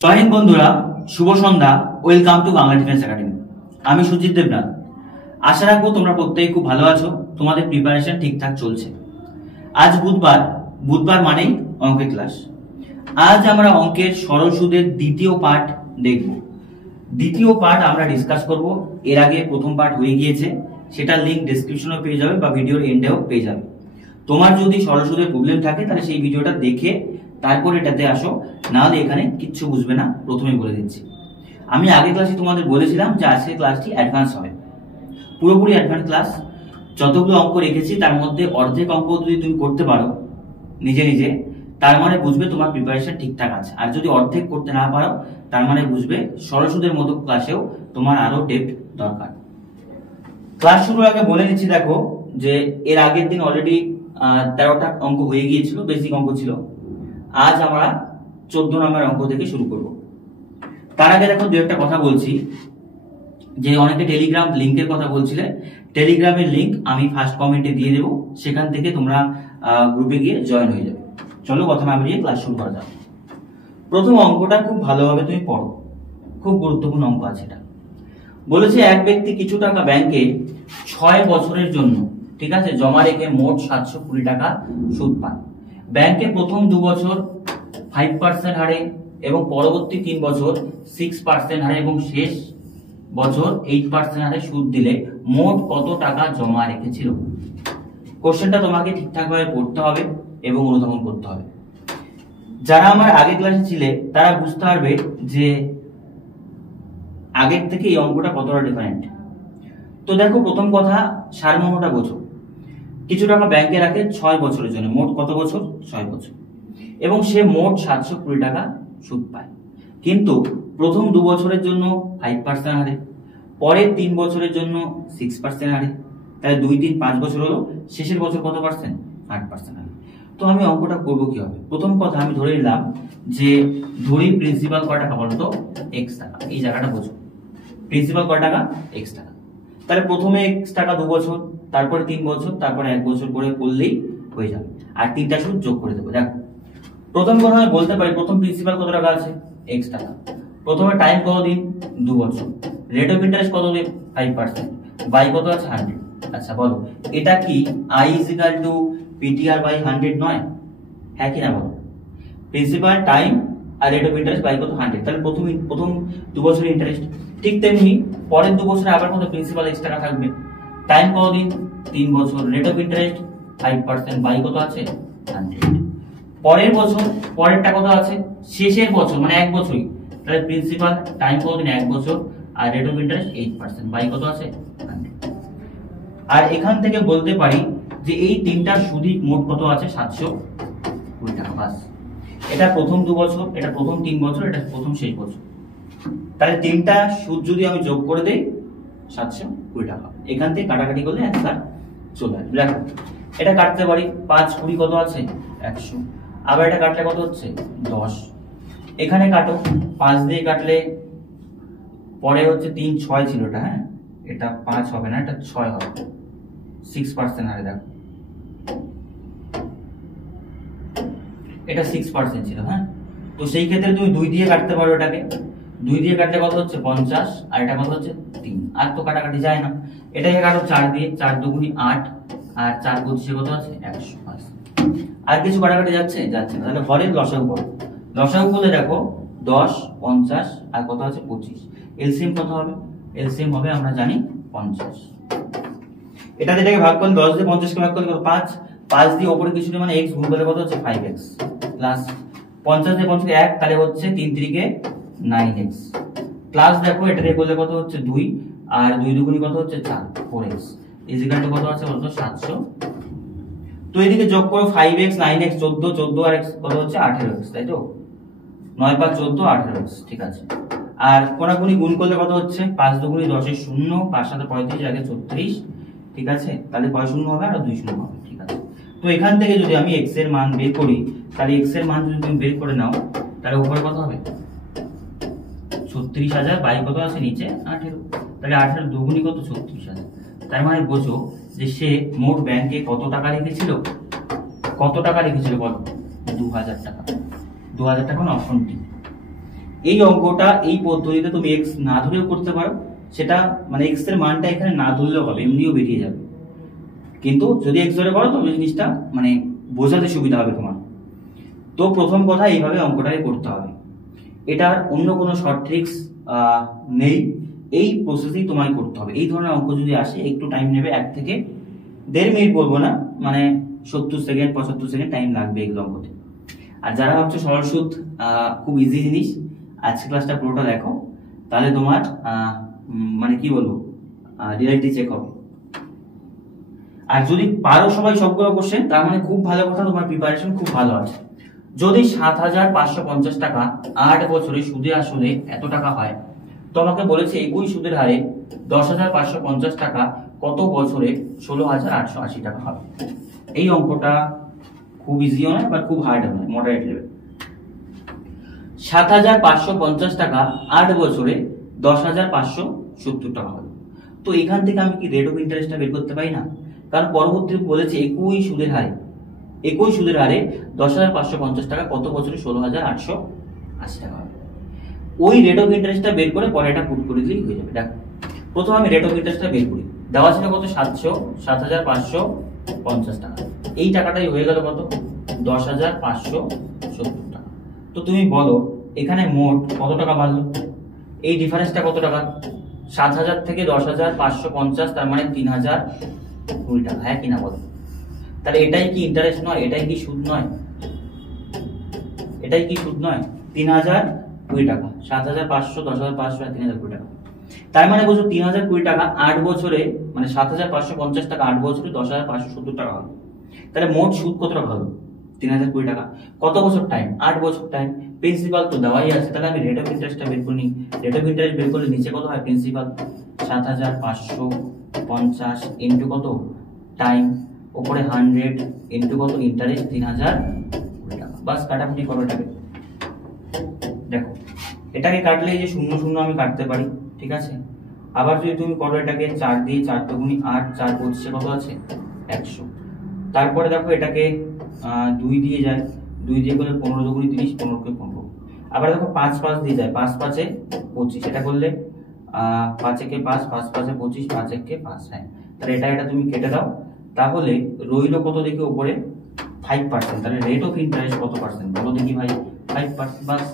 জয় হিন্দ বন্ধুরা, শুভ সন্ধ্যা। Welcome to Bangla defence academy. আমি সুজিত দেবনাথ। আশা রাখবো তোমরা প্রত্যেকে খুব ভালো আছো, তোমাদের প্রিপারেশন ঠিকঠাক চলছে। আজ বুধবার মানেই অঙ্কের ক্লাস। আজ আমরা অঙ্কের সরল সুদের দ্বিতীয় পার্ট দেখব। দ্বিতীয় পার্ট আমরা ডিসকাস করব। এর আগে প্রথম পার্ট হয়ে গিয়েছে, সেটার লিঙ্ক ডেসক্রিপশনেও পেয়ে যাবে বা ভিডিওর এন্ডেও পেয়ে যাবে। তোমার যদি সরল সুদের প্রবলেম থাকে তাহলে সেই ভিডিওটা দেখে তারপর এটাতে আসো, নাহলে এখানে কিচ্ছু বুঝবে না। প্রথমে বলে দিচ্ছি, আমি আগের ক্লাসে তোমাদের বলেছিলাম যে আজকের ক্লাসটি অ্যাডভান্স হবে, পুরোপুরি অ্যাডভান্স ক্লাস। যতগুলো অঙ্ক রেখেছি তার মধ্যে অর্ধেক অঙ্ক যদি তুমি করতে পারো নিজে নিজে, তার মানে বুঝবে তোমার প্রিপারেশন ঠিকঠাক আছে। আর যদি অর্ধেক করতে না পারো, তার মানে বুঝবে সরল সুদের মতো ক্লাসেও তোমার আরো ডেপথ দরকার। ক্লাস শুরুর আগে বলে দিচ্ছি, দেখো যে এর আগের দিন অলরেডি 13টা অঙ্ক হয়ে গিয়েছিল, বেসিক অঙ্ক ছিল। আজ আমরা 14 নম্বর অঙ্ক থেকে শুরু করব। তার আগে দেখো দু একটা কথা বলছি, যে অনেকে টেলিগ্রাম লিংকের কথা বলছিলে। টেলিগ্রামের লিংক আমি ফার্স্ট কমেন্টে দিয়ে দেবো, সেখান থেকে তোমরা গ্রুপে গিয়ে জয়েন হয়ে যাবে। চলো কথা না বেরিয়ে ক্লাস শুরু করা যাক। প্রথম অঙ্কটা খুব ভালোভাবে তুমি পড়ো, খুব গুরুত্বপূর্ণ অঙ্ক আছে এটা। বলেছে এক ব্যক্তি কিছু টাকা ব্যাংকে 6 বছরের জন্য, ঠিক আছে, জমা রেখে মোট 720 টাকা সুদ পায়। ব্যাংকে প্রথম 2 বছর 5% হারে এবং পরবর্তী 3 বছর 6% হারে এবং শেষ বছর 8% হারে সুদ দিলে মোট কত টাকা জমা রেখেছিল? কোশ্চেনটা তোমাকে ঠিকঠাক ভাবে পড়তে হবে এবং অনুধাবন করতে হবে। যারা আমার আগের ক্লাসে ছিলে তারা বুঝতে পারবে যে আগের থেকে এই অঙ্কটা কতটা ডিফারেন্ট। তো দেখো, প্রথম কথা সারমর্মটা বোঝো। কিছু টাকা ব্যাংকে রাখে 6 বছরের জন্য, মোট কত বছর? 6 বছর, এবং সে মোট 720 টাকা সুদ পায়। কিন্তু প্রথম 2 বছরের জন্য 5% হারে, পরের 3 বছরের জন্য 6% হারে, তাহলে 2 3 5 বছর হলো, শেষের বছর কত পার্সেন্ট? 8% হারে। তো আমি অঙ্কটা করবো কি হবে? প্রথম কথা আমি ধরে নিলাম যে ধরি প্রিন্সিপাল কয় টাকা বলতো? x টাকা। এই জায়গাটা বোঝো, প্রিন্সিপাল কয় টাকা? x টাকা। তাহলে প্রথমে x টাকা 2 বছর, তারপরে 3 বছর, তারপরে 1 বছর করে করলেই হয়ে যাবে। আর 3টা সুদ যোগ করে দেবো। দেখো, প্রথম কথা আমি বলতে পারি প্রথম প্রিন্সিপাল কত টাকা আছে? x টাকা। প্রথমে টাইম কত দিন? 2 বছর। রেট অফ ইন্টারেস্ট কত দিন? 5%। বাই কত আছে? 100। আচ্ছা বলো, এটা কি i PTR বাই 100 নয়? হ্যাঁ কি না বলো? প্রিন্সিপাল, টাইম আর রেট অফ ইন্টারেস্ট বাই কত? 100। তাহলে প্রথম 2 বছরের ইন্টারেস্ট। ঠিক তেমনি পরের 2 বছরে আবার কত প্রিন্সিপাল x টাকা থাকবে। টাইম কত দিন? 3 বছর। Rate of interest 5%। বাই কত আছে? 100। পরের বছর পরেরটা কত আছে? শেষের বছর মানে 1 বছরই। তাহলে প্রিন্সিপাল, টাইম কত দিন? 1 বছর, আর রেট অফ ইন্টারেস্ট 8%। বাই কত আছে? 100। আর এখান থেকে বলতে পারি যে এই তিনটার সুদই মোট কত আছে? 720 টাকা। বাস, এটা প্রথম 2 বছর, এটা প্রথম 3 বছর, এটা প্রথম শেষ বছর। তাহলে তিনটা সুদ যদি আমি যোগ করে দেই 720 টাকা। এখান থেকে কাটাকাটি করলে অ্যান্সার চলে আসবে। দেখো, এটা কাটতে পারি, 5 20 কত আছে? 100। আবার এটা কাটলে কত হচ্ছে? 10। এখানে কাটো, 5 দিয়ে কাটলে পরে হচ্ছে 3 6 ছিল এটা, হ্যাঁ এটা 5 হবে না, এটা 6 হবে। 6% হারে দেখো, এটা 6% ছিল, হ্যাঁ। তো সেই ক্ষেত্রে তুমি 2 দিয়ে কাটতে পারো এটাকে। 2 দিয়ে কাটলে কত হচ্ছে? 50। আর এটা কত হচ্ছে? 3। আর তো কাটাকাটি যায় না। এটাকে কাটো 4 দিয়ে, 4 2 8, আর 4 25 কত আছে? 100। আর কিছু কাটাকাটি যাচ্ছে? যাচ্ছে না। তাহলে হরের লসাগু করো। লসাগু করলে দেখো 10 50 আর কত আছে? 25। এলসিএম কত হবে? এলসিএম হবে আমরা জানি 50। এটা যেটাকে ভাগ করলে 10 দিয়ে 50 কে ভাগ করলে 5, 5 দিয়ে উপরে কিছু মানে x গুণ করলে কত হচ্ছে? 5x প্লাস 50 দিয়ে 50 কে 1, তাহলে হচ্ছে 3 3 9x প্লাস দেখো এটা দিয়ে করলে কত হচ্ছে? 2, আর 2 2 কত হচ্ছে? 4 4x ইজিক্যাল টু কত আছে বলতো? 700। তো এদিকে যোগ করো 5x 9x 14 14 আর x কত হচ্ছে? 18x, তাই তো? 9 5 14 18x, ঠিক আছে। আর কোনাকুনি গুণ করলে কত হচ্ছে? 5 2 10 এর 0, 5 7 35 আগে 36, ঠিক আছে। তাহলে কয় শূন্য হবে? আর 2 শূন্য হবে, ঠিক আছে। তো এখান থেকে যদি আমি x এর মান বের করি, তাহলে x এর মান যদি তুমি বের করে নাও, তাহলে উপরে কত হবে? 36,000 বাই কত আছে নিচে? 18। তাহলে 18 দুগুণই কত? 36,000। তার মানে বোঝো যে সে মোট ব্যাংকে কত টাকা রেখেছিল? কত টাকা রেখেছিল বলো? 2000 টাকা। 2000 টাকা অপশন ডি। এই অঙ্কটা এই পদ্ধতিতে তুমি এক্স না ধরেও করতে পারো, সেটা মানে এক্স এর মানটা এখানে না ধরলেও হবে, এমনিও বেরিয়ে যাবে। কিন্তু যদি এক্স ধরে করো তবে জিনিসটা মানে বোঝাতে সুবিধা হবে তোমার। তো প্রথম কথা এইভাবে অঙ্কটাকে করতে হবে, এটার অন্য কোনো শর্ট ট্রিক্স নেই, এই প্রসেসেই তোমায় করতে হবে। এই ধরনের অঙ্ক যদি আসে একটু টাইম নেবে, 1 থেকে 1.5 মিনিট বলবো না, মানে 70 সেকেন্ড 75 সেকেন্ড টাইম লাগবে এগুলো অঙ্কতে। আর যারা ভাবছো সরল সুদ খুব ইজি জিনিস, আজকে ক্লাসটা পুরোটা দেখো, তাহলে তোমার মানে কি বলবো রিয়ালিটি চেক হবে। আর যদি পারো সবাই সবগুলো কোশ্চেন, তার মানে খুব ভালো কথা, তোমার প্রিপারেশন খুব ভালো আছে। যদি 7,550 টাকা 8 বছরে সুদে আসলে এত টাকা হয়, তোমাকে বলেছে একই সুদের হারে 10,550 টাকা কত বছরে 16,880 টাকা হবে। এই অঙ্কটা খুব ইজিও নয় বা খুব হার্ডও নয়, মডারেট লেভেল। 7,550 টাকা 8 বছরে 10,570 টাকা হবে। তো এখান থেকে আমি কি রেট অফ ইন্টারেস্টটা বের করতে পারি না? কারণ পরবর্তী বলেছে একই সুদের হারে 10,550 টাকা কত বছরে 16,880 টাকা হবে। ওই রেট অফ ইন্টারেস্টটা বের করে পরে এটা পুট করে দিলেই হয়ে যাবে। দেখো প্রথমে আমি রেট অফ ইন্টারেস্টটা বের করি, দেওয়া ছিল কত 7,550 টাকা, এই টাকাটাই হয়ে গেল কত 10,570 টাকা। তো তুমি বলো এখানে মোট কত টাকা বাড়লো, এই ডিফারেন্সটা কত টাকা, 7,000 থেকে 10,550, তার মানে 3,020 টাকা, হ্যাঁ কিনা বলো? তাহলে এটাই কি ইন্টারেস্ট নয়, এটাই কি সুদ নয়, এটাই কি সুদ নয়? 3,020 টাকা, 7,500 10,500 আর 3,020 টাকা। তার মানে বলছো 3,020 টাকা 8 বছরে, মানে 7,550 টাকা 8 বছরে 10,570 টাকা হবে। তাহলে মোট সুদ কত টাকা হলো 3,020 টাকা। কত বছর টাইম? 8 বছর টাইম। প্রিন্সিপাল তো দেওয়াই আছে, তাহলে আমি রেট অফ ইন্টারেস্টটা বের করে নিই। রেট অফ ইন্টারেস্ট বের করলে নিচে কত হয় প্রিন্সিপাল 7,550 ইন্টু কত টাইম, উপরে 100 ইন্টু কত ইন্টারেস্ট 3,020 টাকা। বাস কাটাকুটি করো এটাকে। দেখো এটাকে কাটলে এই যে 0 0 আমি কাটতে পারি, ঠিক আছে। আবার যদি তুমি করো এটাকে 4 দিয়ে, 4 দুগুনি 8, 4 পঁচিশে কত আছে 100। তারপরে দেখো এটাকে 2 দিয়ে যায়, 2 দিয়ে করলে 15 দুগুনি 30, 15 কে 15। আবার দেখো 5 5 দিয়ে যায়, 5 5 এ 25, এটা করলে 5 একে 5, 5 5 এ 25, 5 একে 5। হ্যাঁ, তাহলে এটা তুমি কেটে দাও, তাহলে রইলো কত দেখি উপরে 5%। তাহলে রেট অফ ইন্টারেস্ট কত পার্সেন্ট বলো দেখি ভাই, 5%। বাস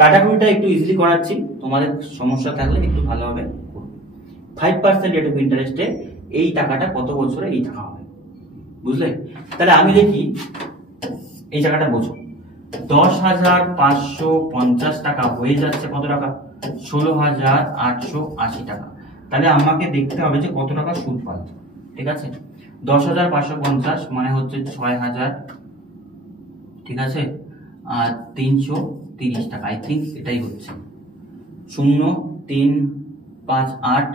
কাটাকুটিটা একটু ইজিলি করাচ্ছি, তোমাদের সমস্যা থাকলে একটু ভালোভাবে করবে। 5% রেট অফ ইন্টারেস্টে এই টাকাটা কত বছরে এই টাকা হবে, বুঝলে? তাহলে আমি দেখি এই টাকাটা বোঝো, 10,550 টাকা হয়ে যাচ্ছে কত টাকা 16,880 টাকা। তাহলে আমাকে দেখতে হবে যে কত টাকা সুদ পাচ্ছে, ঠিক আছে। 10,550 মানে হচ্ছে 6,000, ঠিক আছে, আর 330 টাকা, আই থিঙ্ক এটাই হচ্ছে 0 3 5 8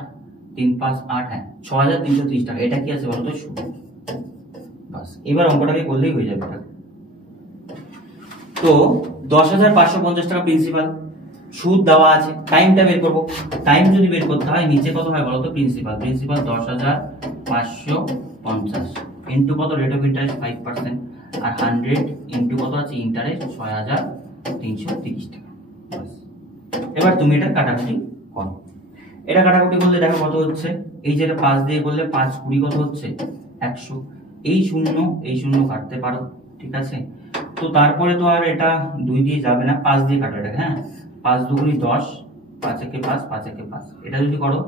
3 5 8, হ্যাঁ 6,330 টাকা। এটা কি আছে বলো তো সুদ। বাস এবার অঙ্কটাকে করলেই হয়ে যাবে। তো 10,550 টাকা প্রিন্সিপাল, সুদ দেওয়া আছে, টাইমটা বের করবো। টাইম যদি বের করতে হয় নিচে কত হয় বলতো প্রিন্সিপাল 10,550 ইন্টু কত রেট অফ ইন্টারেস্ট 5%, আর 100 ইন্টু কত আছে ইন্টারেস্ট 6,330 টাকা। এবার তুমি এটা কাটাকুটি করো, এটা কাটাকুটি করলে দেখো কত হচ্ছে, এই যে 5 দিয়ে করলে 5 20 কত হচ্ছে 100। এই শূন্য কাটতে পারো, ঠিক আছে। তো তারপরে তো আর এটা 2 দিয়ে যাবে না, 5 দিয়ে কাটো এটা, হ্যাঁ 5 দুগুনি 10, 5 একে 5, 5 একে 5। এটা যদি করো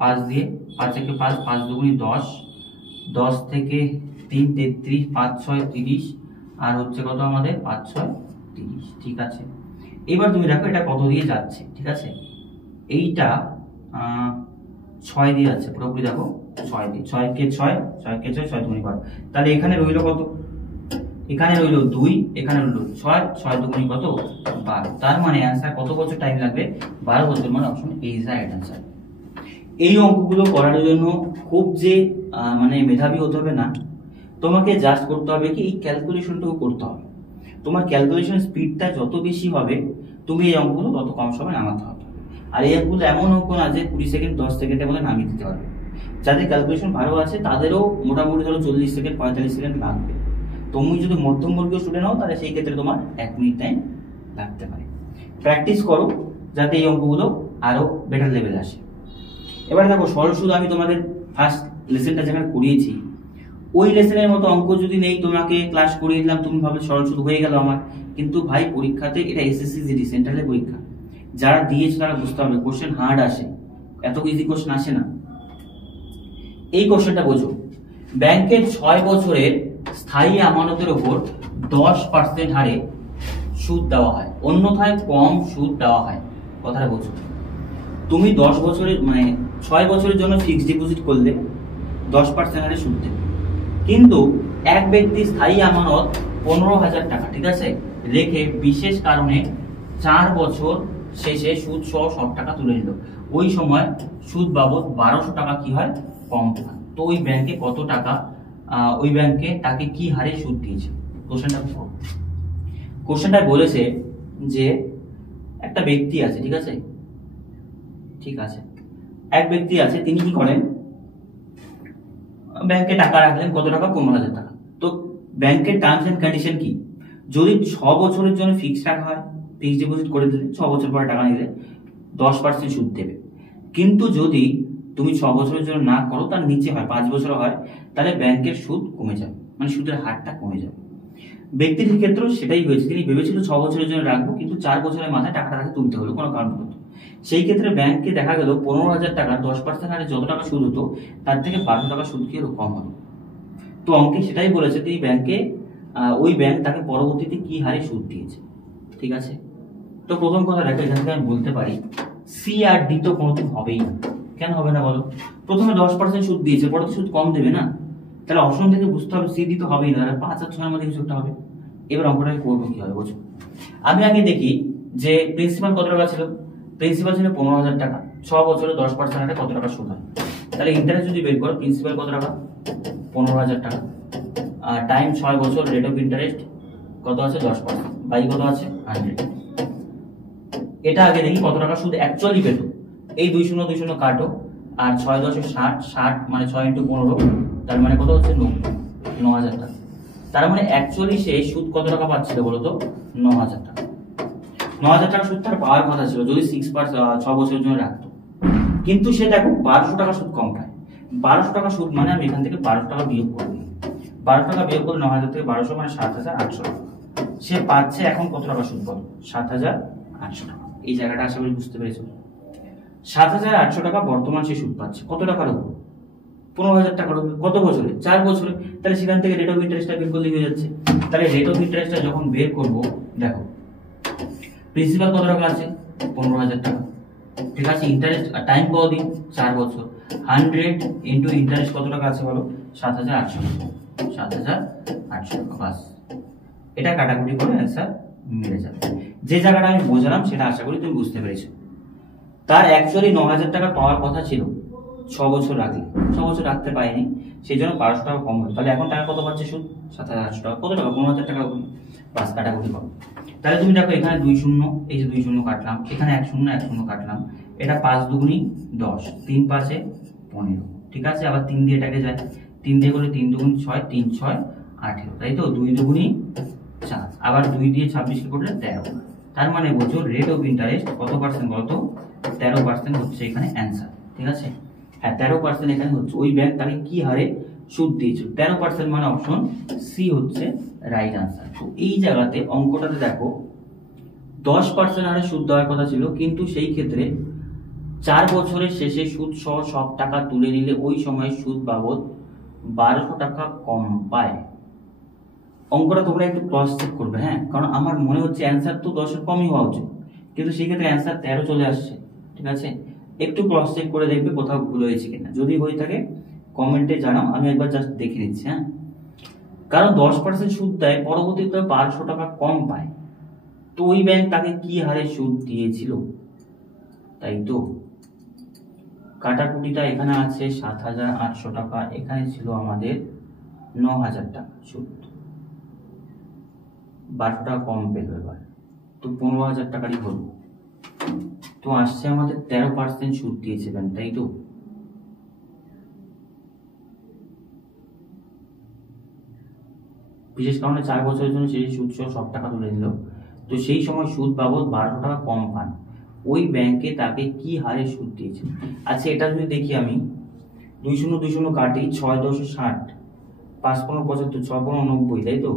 5 দিয়ে, 5 একে 5, 5 দুগুনি 10, 10 থেকে 3 33, 5 6 30, আর হচ্ছে কত আমাদের 5 6 30, ঠিক আছে। এবার তুমি দেখো এটা কত দিয়ে যাচ্ছে, ঠিক আছে। এইটা 6 দিয়ে যাচ্ছে পুরোপুরি, দেখো 6 দিয়ে, 6 কে 6, 6 কে 6, 6 দুগুনি 12। তাহলে এখানে রইলো কত, এখানে রইলো 2, এখানে রইলো 6, 6 দুগুনি কত 12। তার মানে অ্যান্সার কত বছর টাইম লাগবে 12 বছর, মানে option A is right answer. এই অঙ্কগুলো করার জন্য খুব যে মানে মেধাবী হতে হবে না, তোমাকে জাস্ট করতে হবে কি এই ক্যালকুলেশনটুকু করতে হবে। তোমার ক্যালকুলেশন স্পিডটা যত বেশি হবে তুমি এই অঙ্কগুলো তত কম সময় নামাতে হবে। আর এই অঙ্কগুলো এমন অঙ্ক না যে 20 সেকেন্ড 10 সেকেন্ডের মধ্যে নামিয়ে দিতে পারবে। যাদের ক্যালকুলেশন ভালো আছে তাদেরও মোটামুটি ধরো 40 সেকেন্ড 45 সেকেন্ড লাগবে। তুমি যদি মধ্যম বর্গীয় স্টুডেন্ট হও তাহলে সেই ক্ষেত্রে তোমার 1 মিনিট টাইম লাগতে পারে। প্র্যাকটিস করো যাতে এই অঙ্কগুলো আরো বেটার লেভেলে আসে। এবার দেখো সরল সুদ আমি তোমাদের ফার্স্ট লেসনটা যেখানে করিয়েছি ওই লেসনের মতো অঙ্ক যদি নেই, তোমাকে ক্লাস করিয়ে দিলাম, তুমি ভাবে সরল সুদ হয়ে গেল আমার, কিন্তু ভাই পরীক্ষাতে এটা এসএসসি জিডি সেন্ট্রালের পরীক্ষা, যারা দিয়েছে তারা বুঝতে হবে কোশ্চেন হার্ড আসে, এত ইজি কোশ্চেন আসে না। এই কোশ্চেনটা বোঝো, ব্যাংকের 6 বছরের স্থায়ী আমানতের উপর 10% হারে সুদ দেওয়া হয়, অন্যথায় কম সুদ দেওয়া হয়। কথাটা বোঝো, তুমি 10 বছরের মানে 6 বছরের জন্য ফিক্সড ডিপোজিট করলে 10% হারে সুদ দেবে, কিন্তু এক ব্যক্তি স্থায়ী আমানত 15,000 টাকা, ঠিক আছে, রেখে বিশেষ কারণে 4 বছর শেষে সুদ সহ সব টাকা তুলে নিল, ওই সময় সুদ বাবদ 1200 টাকা কি হয়, কম হয়। তো ওই ব্যাংকে কত টাকা, ওই ব্যাংকে তাকে কি হারে সুদ দিয়েছে? কোশ্চেনটা বলেছে যে একটা ব্যক্তি আছে, ঠিক আছে, এক ব্যক্তি আছে, তিনি কি করেন, ব্যাংকে টাকা রাখলেন, কত টাকা, 15,000 টাকা। তো ব্যাংকের টার্মস এন্ড কন্ডিশন কি, যদি 6 বছরের জন্য ফিক্সড রাখা হয়, ফিক্সড ডিপোজিট করে দিলে 6 বছর পরে টাকা নিলে 10% সুদ দেবে, কিন্তু যদি তুমি 6 বছরের জন্য না করো, তার নিচে হয়, 5 বছর হয়, তাহলে ব্যাংকের সুদ কমে যাবে, মানে সুদের হারটা কমে যাবে। ব্যক্তির ক্ষেত্রেও সেটাই হয়েছে, তিনি ভেবেছিল 6 বছরের জন্য রাখবো, কিন্তু 4 বছরের মাথায় টাকাটা তাকে তুলতে হলো কোনো কারণবশত। সেই ক্ষেত্রে ব্যাংকে দেখা গেল 15,000 টাকার 10% হারে যত টাকা সুদ হতো তার থেকে 1200 টাকা সুদ কি কম হলো। তো অঙ্কে সেটাই বলেছে, তিনি ব্যাংকে ওই ব্যাংক তাকে পরবর্তীতে কি হারে সুদ দিয়েছে, ঠিক আছে। তো প্রথম কথা দেখো, এখান থেকে আমি বলতে পারি সি আর ডি তো কোনোদিন হবেই না। কেন হবে না বলো, প্রথমে 10% সুদ দিয়েছে, পরে তো সুদ কম দেবে না, তাহলে অপশন থেকে বুঝতে হবে সি ডি তো হবেই না, তাহলে 5 আর 6 এর মধ্যে কিছু একটা হবে। এবার অঙ্কটা করবো কি হবে বোঝো, আমি আগে দেখি যে প্রিন্সিপাল কত টাকা ছিল, প্রিন্সিপাল ছিল 15,000 টাকা, 6 বছরে 10% হারে কত টাকা সুদ হয়, তাহলে ইন্টারেস্ট যদি বের করো, প্রিন্সিপাল কত টাকা, 15,000 টাকা, আর টাইম 6 বছর, রেট অফ ইন্টারেস্ট কত আছে, 10%, বাই কত আছে 100। এটা আগে দেখি কত টাকা সুদ অ্যাকচুয়ালি পেত, এই 2 শূন্য 2 শূন্য কাটো, আর 6 10 60, 60 মানে 6 × 15, তার মানে কত হচ্ছে 9,000 টাকা। তার মানে অ্যাকচুয়ালি সে সুদ কত টাকা পাচ্ছিল বলতো, 9,000 টাকা। 9,000 টাকা সুদ তার পাওয়ার কথা ছিল যদি 6 বছরের জন্য রাখতো, কিন্তু সে দেখো 1200 টাকা সুদ কম পায়। 1200 টাকা সুদ মানে আমি এখান থেকে 1200 টাকা বিয়োগ করে দিই, 1200 টাকা বিয়োগ করলে 9,000 থেকে 1200 মানে 7,800 টাকা। সে পাচ্ছে এখন কত টাকা সুদ বলো, 7,800 টাকা। এই জায়গাটা আশা করি বুঝতে পেরেছো। 7,800 টাকা বর্তমান সে সুদ পাচ্ছে, কত টাকার উপর, 15,000 টাকার উপর, কত বছরে, 4 বছরে। তাহলে সেখান থেকে রেট অফ ইন্টারেস্টটা বের করলে হয়ে যাচ্ছে। তাহলে রেট অফ ইন্টারেস্টটা যখন বের করবো, দেখো প্রিন্সিপাল কত টাকা আছে, 15,000 টাকা, ঠিক আছে, ইন্টারেস্ট টাইম কতদিন, 4 বছর, 100 ইন্টু ইন্টারেস্ট কত টাকা আছে বলো, 7,800 টাকা, 7,800 টাকা, বাস। এটা কাটাকুটি করে অ্যান্সার মিলে যাবে। যে জায়গাটা আমি বোঝালাম সেটা আশা করি তুমি বুঝতে পেরেছো। তার অ্যাকচুয়ালি 9,000 টাকা পাওয়ার কথা ছিল 6 বছর রাখলে, 6 বছর রাখতে পারেনি, সেই জন্য 1200 টাকা কম হলো। তাহলে এখন টাকা কত পাচ্ছে সুদ, 7,800 টাকা, কত টাকা, 15,000 টাকা, বাস কাটাকুটি করো। তাহলে তুমি দেখো এখানে 2 শূন্য, এই যে 2 শূন্য কাটলাম, এখানে 1 শূন্য 1 শূন্য কাটলাম, এটা 5 দুগুনি 10, 3 5 15, ঠিক আছে। আবার 3 দিয়ে এটাকে যায়, 3 দিয়ে করলে 3 দুগুনি 6, 3 6 18, তাই তো, 2 দুগুনি 4, আবার 2 দিয়ে 26 কে করলে 13। তার মানে বলছো রেট অফ ইন্টারেস্ট কত পার্সেন্ট বলতো, 13% হচ্ছে এখানে অ্যান্সার, ঠিক আছে। হ্যাঁ 13% এখানে হচ্ছে, ওই ব্যাংক তাকে কি হারে সুদ দিয়েছিল, 13% মানে অপশন সি হচ্ছে রাইট আনসার। তো এই জায়গাতে অঙ্কটাতে দেখো 10% হারে সুদ দেওয়ার কথা ছিল, কিন্তু সেই ক্ষেত্রে 4 বছরের শেষে সুদ সহ সব টাকা তুলে নিলে ওই সময় সুদ বাবদ 1200 টাকা কম পায়। অঙ্কটা তোমরা একটু ক্রস চেক করবে, হ্যাঁ, কারণ আমার মনে হচ্ছে অ্যান্সার তো 10 এর কমই হওয়া উচিত, কিন্তু সেই ক্ষেত্রে অ্যান্সার 13 চলে আসছে, ঠিক আছে। একটু ক্রস চেক করে দেখবে কোথাও ভুল হয়েছে কিনা, যদি হয়ে থাকে কমেন্টে জানাও, আমি একবার জাস্ট দেখে নিচ্ছি, হ্যাঁ। কারণ 10% সুদ দেয়, পরবর্তীতে 1200 টাকা কম পায়, তো ওই ব্যাংক তাকে কি হারে সুদ দিয়েছিল, তাই তো। কাটাকুটিটা এখানে আছে 7,800 টাকা, এখানে ছিল আমাদের 9,000 টাকা সুদ, 1200 টাকা কম পেল এবার, তো 15,000 টাকারই হলো, তো আসছে আমাদের 13% সুদ দিয়েছে ব্যাংক, তাই তো। বিশেষ কারণে 4 বছরের জন্য সেই সুদ সহ সব টাকা তুলে নিল, তো সেই সময় সুদ বাবদ 1200 টাকা কম পান, ওই ব্যাংকে তাকে কি হারে সুদ দিয়েছে। আচ্ছা এটা যদি দেখি আমি 20 কাটি 6 10 60 5 15 75 6 15 90, তাই তো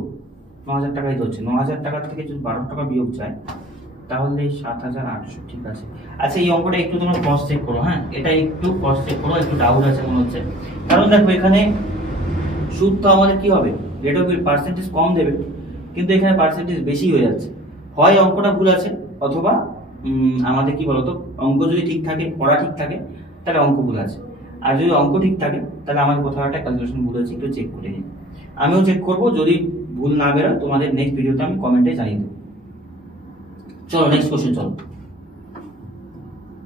9000 টাকাই তো হচ্ছে। 9000 টাকা থেকে যদি 1200 টাকা বিয়োগ যায় তাহলে 7800, ঠিক আছে। আচ্ছা এই অঙ্কটা একটু তোমরা ক্রস চেক করো, হ্যাঁ এটা একটু ক্রস চেক করো, একটু ডাউট আছে মনে হচ্ছে। কারণ দেখো এখানে সুদ তো আমাদের কি হবে, রেট অফ পার্সেন্টেজ কম দেবে, কিন্তু এখানে পার্সেন্টেজ বেশি হয়ে যাচ্ছে। হয় অঙ্কটা ভুল আছে, অথবা আমাদের কি বলতো অঙ্ক যদি ঠিক থাকে, পড়া ঠিক থাকে, তাহলে অঙ্ক ভুল আছে। আর যদি অঙ্ক ঠিক থাকে তাহলে আমার কোথাও একটা ক্যালকুলেশন ভুল আছে, একটু চেক করে নিই। আমিও চেক করব, যদি ভুল না বেরোয় তোমাদের নেক্সট ভিডিওতে আমি কমেন্টে জানিয়ে দেবো। চলো নেক্সট কোশ্চেন, চলো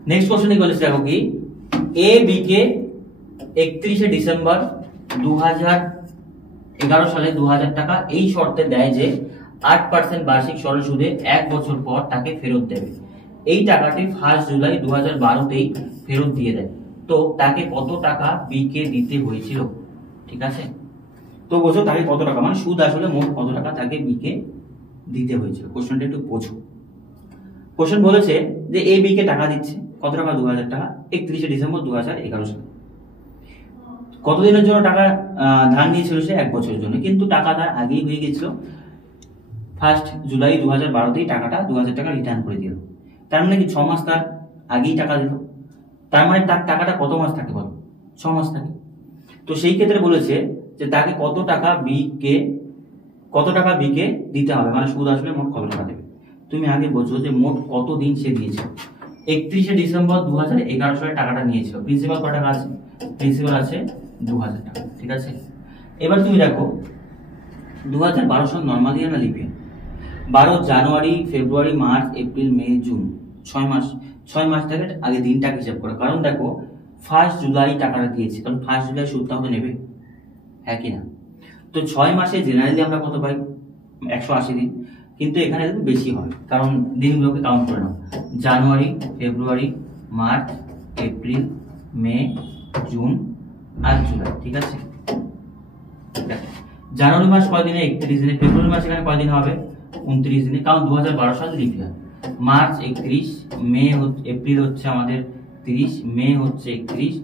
নেক্সট কোশ্চেন বলেছে দেখো কি, এ বি কে 31শে ডিসেম্বর 2011 সালে 2000 টাকা এই শর্তে দেয় যে 8% বার্ষিক সরল সুদে 1 বছর পর তাকে ফেরত দেবে। এই টাকাটি 1 জুলাই 2012তেই ফেরত দিয়ে দেয়। তো তাকে কত টাকা বি কে দিতে হয়েছিল, ঠিক আছে। তো বোঝো তাকে কত টাকা, মানে সুদ আসলে মোট কত টাকা তাকে বি কে দিতে হয়েছিল। কোশ্চেনটা একটু বোঝো। কোশ্চেন বলেছে যে এ বি কে টাকা দিচ্ছে কত টাকা, 2000 টাকা 31শে ডিসেম্বর 2011 সালে। কতদিনের জন্য টাকা ধার নিয়েছিল সে, 1 বছরের জন্য, কিন্তু টাকা তার আগেই হয়ে গেছিল। 1 জুলাই 2012তেই টাকাটা 2000 টাকা রিটার্ন করে দিল। তার মানে কি 6 মাস তার আগেই টাকা দিল। তার মানে তার টাকাটা কত মাস থাকে বলো, 6 মাস থাকে। তো সেই ক্ষেত্রে বলেছে যে তাকে কত টাকা বি কে দিতে হবে, মানে সুদ আসলে মোট কত টাকা দেবে। তুমি আগে বোঝো যে মোট কত দিন সে দিয়েছে। 31শে ডিসেম্বর 2011 সালে টাকাটা নিয়েছিল। প্রিন্সিপাল কত টাকা আছে, প্রিন্সিপাল আছে 2000 টাকা, ঠিক আছে। এবার তুমি দেখো 2012 সাল নরমাল ইয়ার না leap year, 12 January February March April May June, 6 মাস থেকে আগে দিনটা হিসাব করো। কারণ দেখো 1 জুলাই টাকাটা দিয়েছে, কারণ 1 জুলাই সুদটা হতে নেবে, হ্যাঁ কি না। তো 6 মাসে জেনারেলি আমরা কত পাই, 180 দিন, কিন্তু এখানে একটু বেশি হয়, কারণ দিনগুলোকে কাউন্ট করে নাও। January February March April May June আর জুলাই, ঠিক আছে। জানুয়ারি মাস কয়দিনে, 31 দিনে। ফেব্রুয়ারি মাস এখানে কয়দিন হবে, 29 দিনে, কারণ 2012 সাল লিপ ইয়ার। মার্চ 31, মে এপ্রিল হচ্ছে আমাদের 30, মে হচ্ছে 31,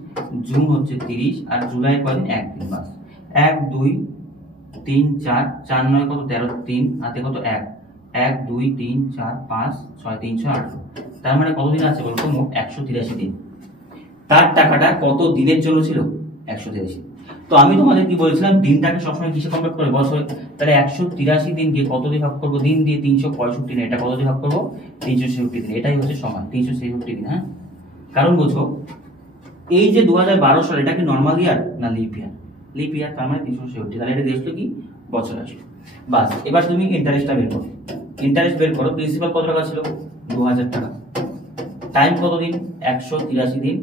জুন হচ্ছে 30, আর জুলাই কয়দিন, 1 দিন বাস। 1 2 3 4 4 9 কত 13, 3 হাতে কত 1 1 2 3 4 5 6 308। তার মানে কতদিন আছে বলতো, মোট 183 দিন। তার টাকাটা কত দিনের জন্য ছিল, 183। তো আমি তোমাদের কি বলেছিলাম, দিনটাকে সবসময় কিসে কনভার্ট করে, বছরে। তাহলে 183 দিনকে কত দিয়ে ভাগ করবো, দিন দিয়ে 365 দিন, এটা কত দিয়ে ভাগ করবো, 366 দিন। এটাই হচ্ছে সময়, 366 দিন, হ্যাঁ। কারণ বোঝো এই যে 2012 সাল, এটা কি নর্মাল ইয়ার না লিপ ইয়ার, লিপ ইয়ার, তার মানে 366, তাহলে এটা দেখছো কি বছর আসলো। বাস এবার তুমি ইন্টারেস্টটা বের করো, ইন্টারেস্ট বের করো। প্রিন্সিপাল কত টাকা ছিল, 2000 টাকা। টাইম কত দিন, 183 দিন,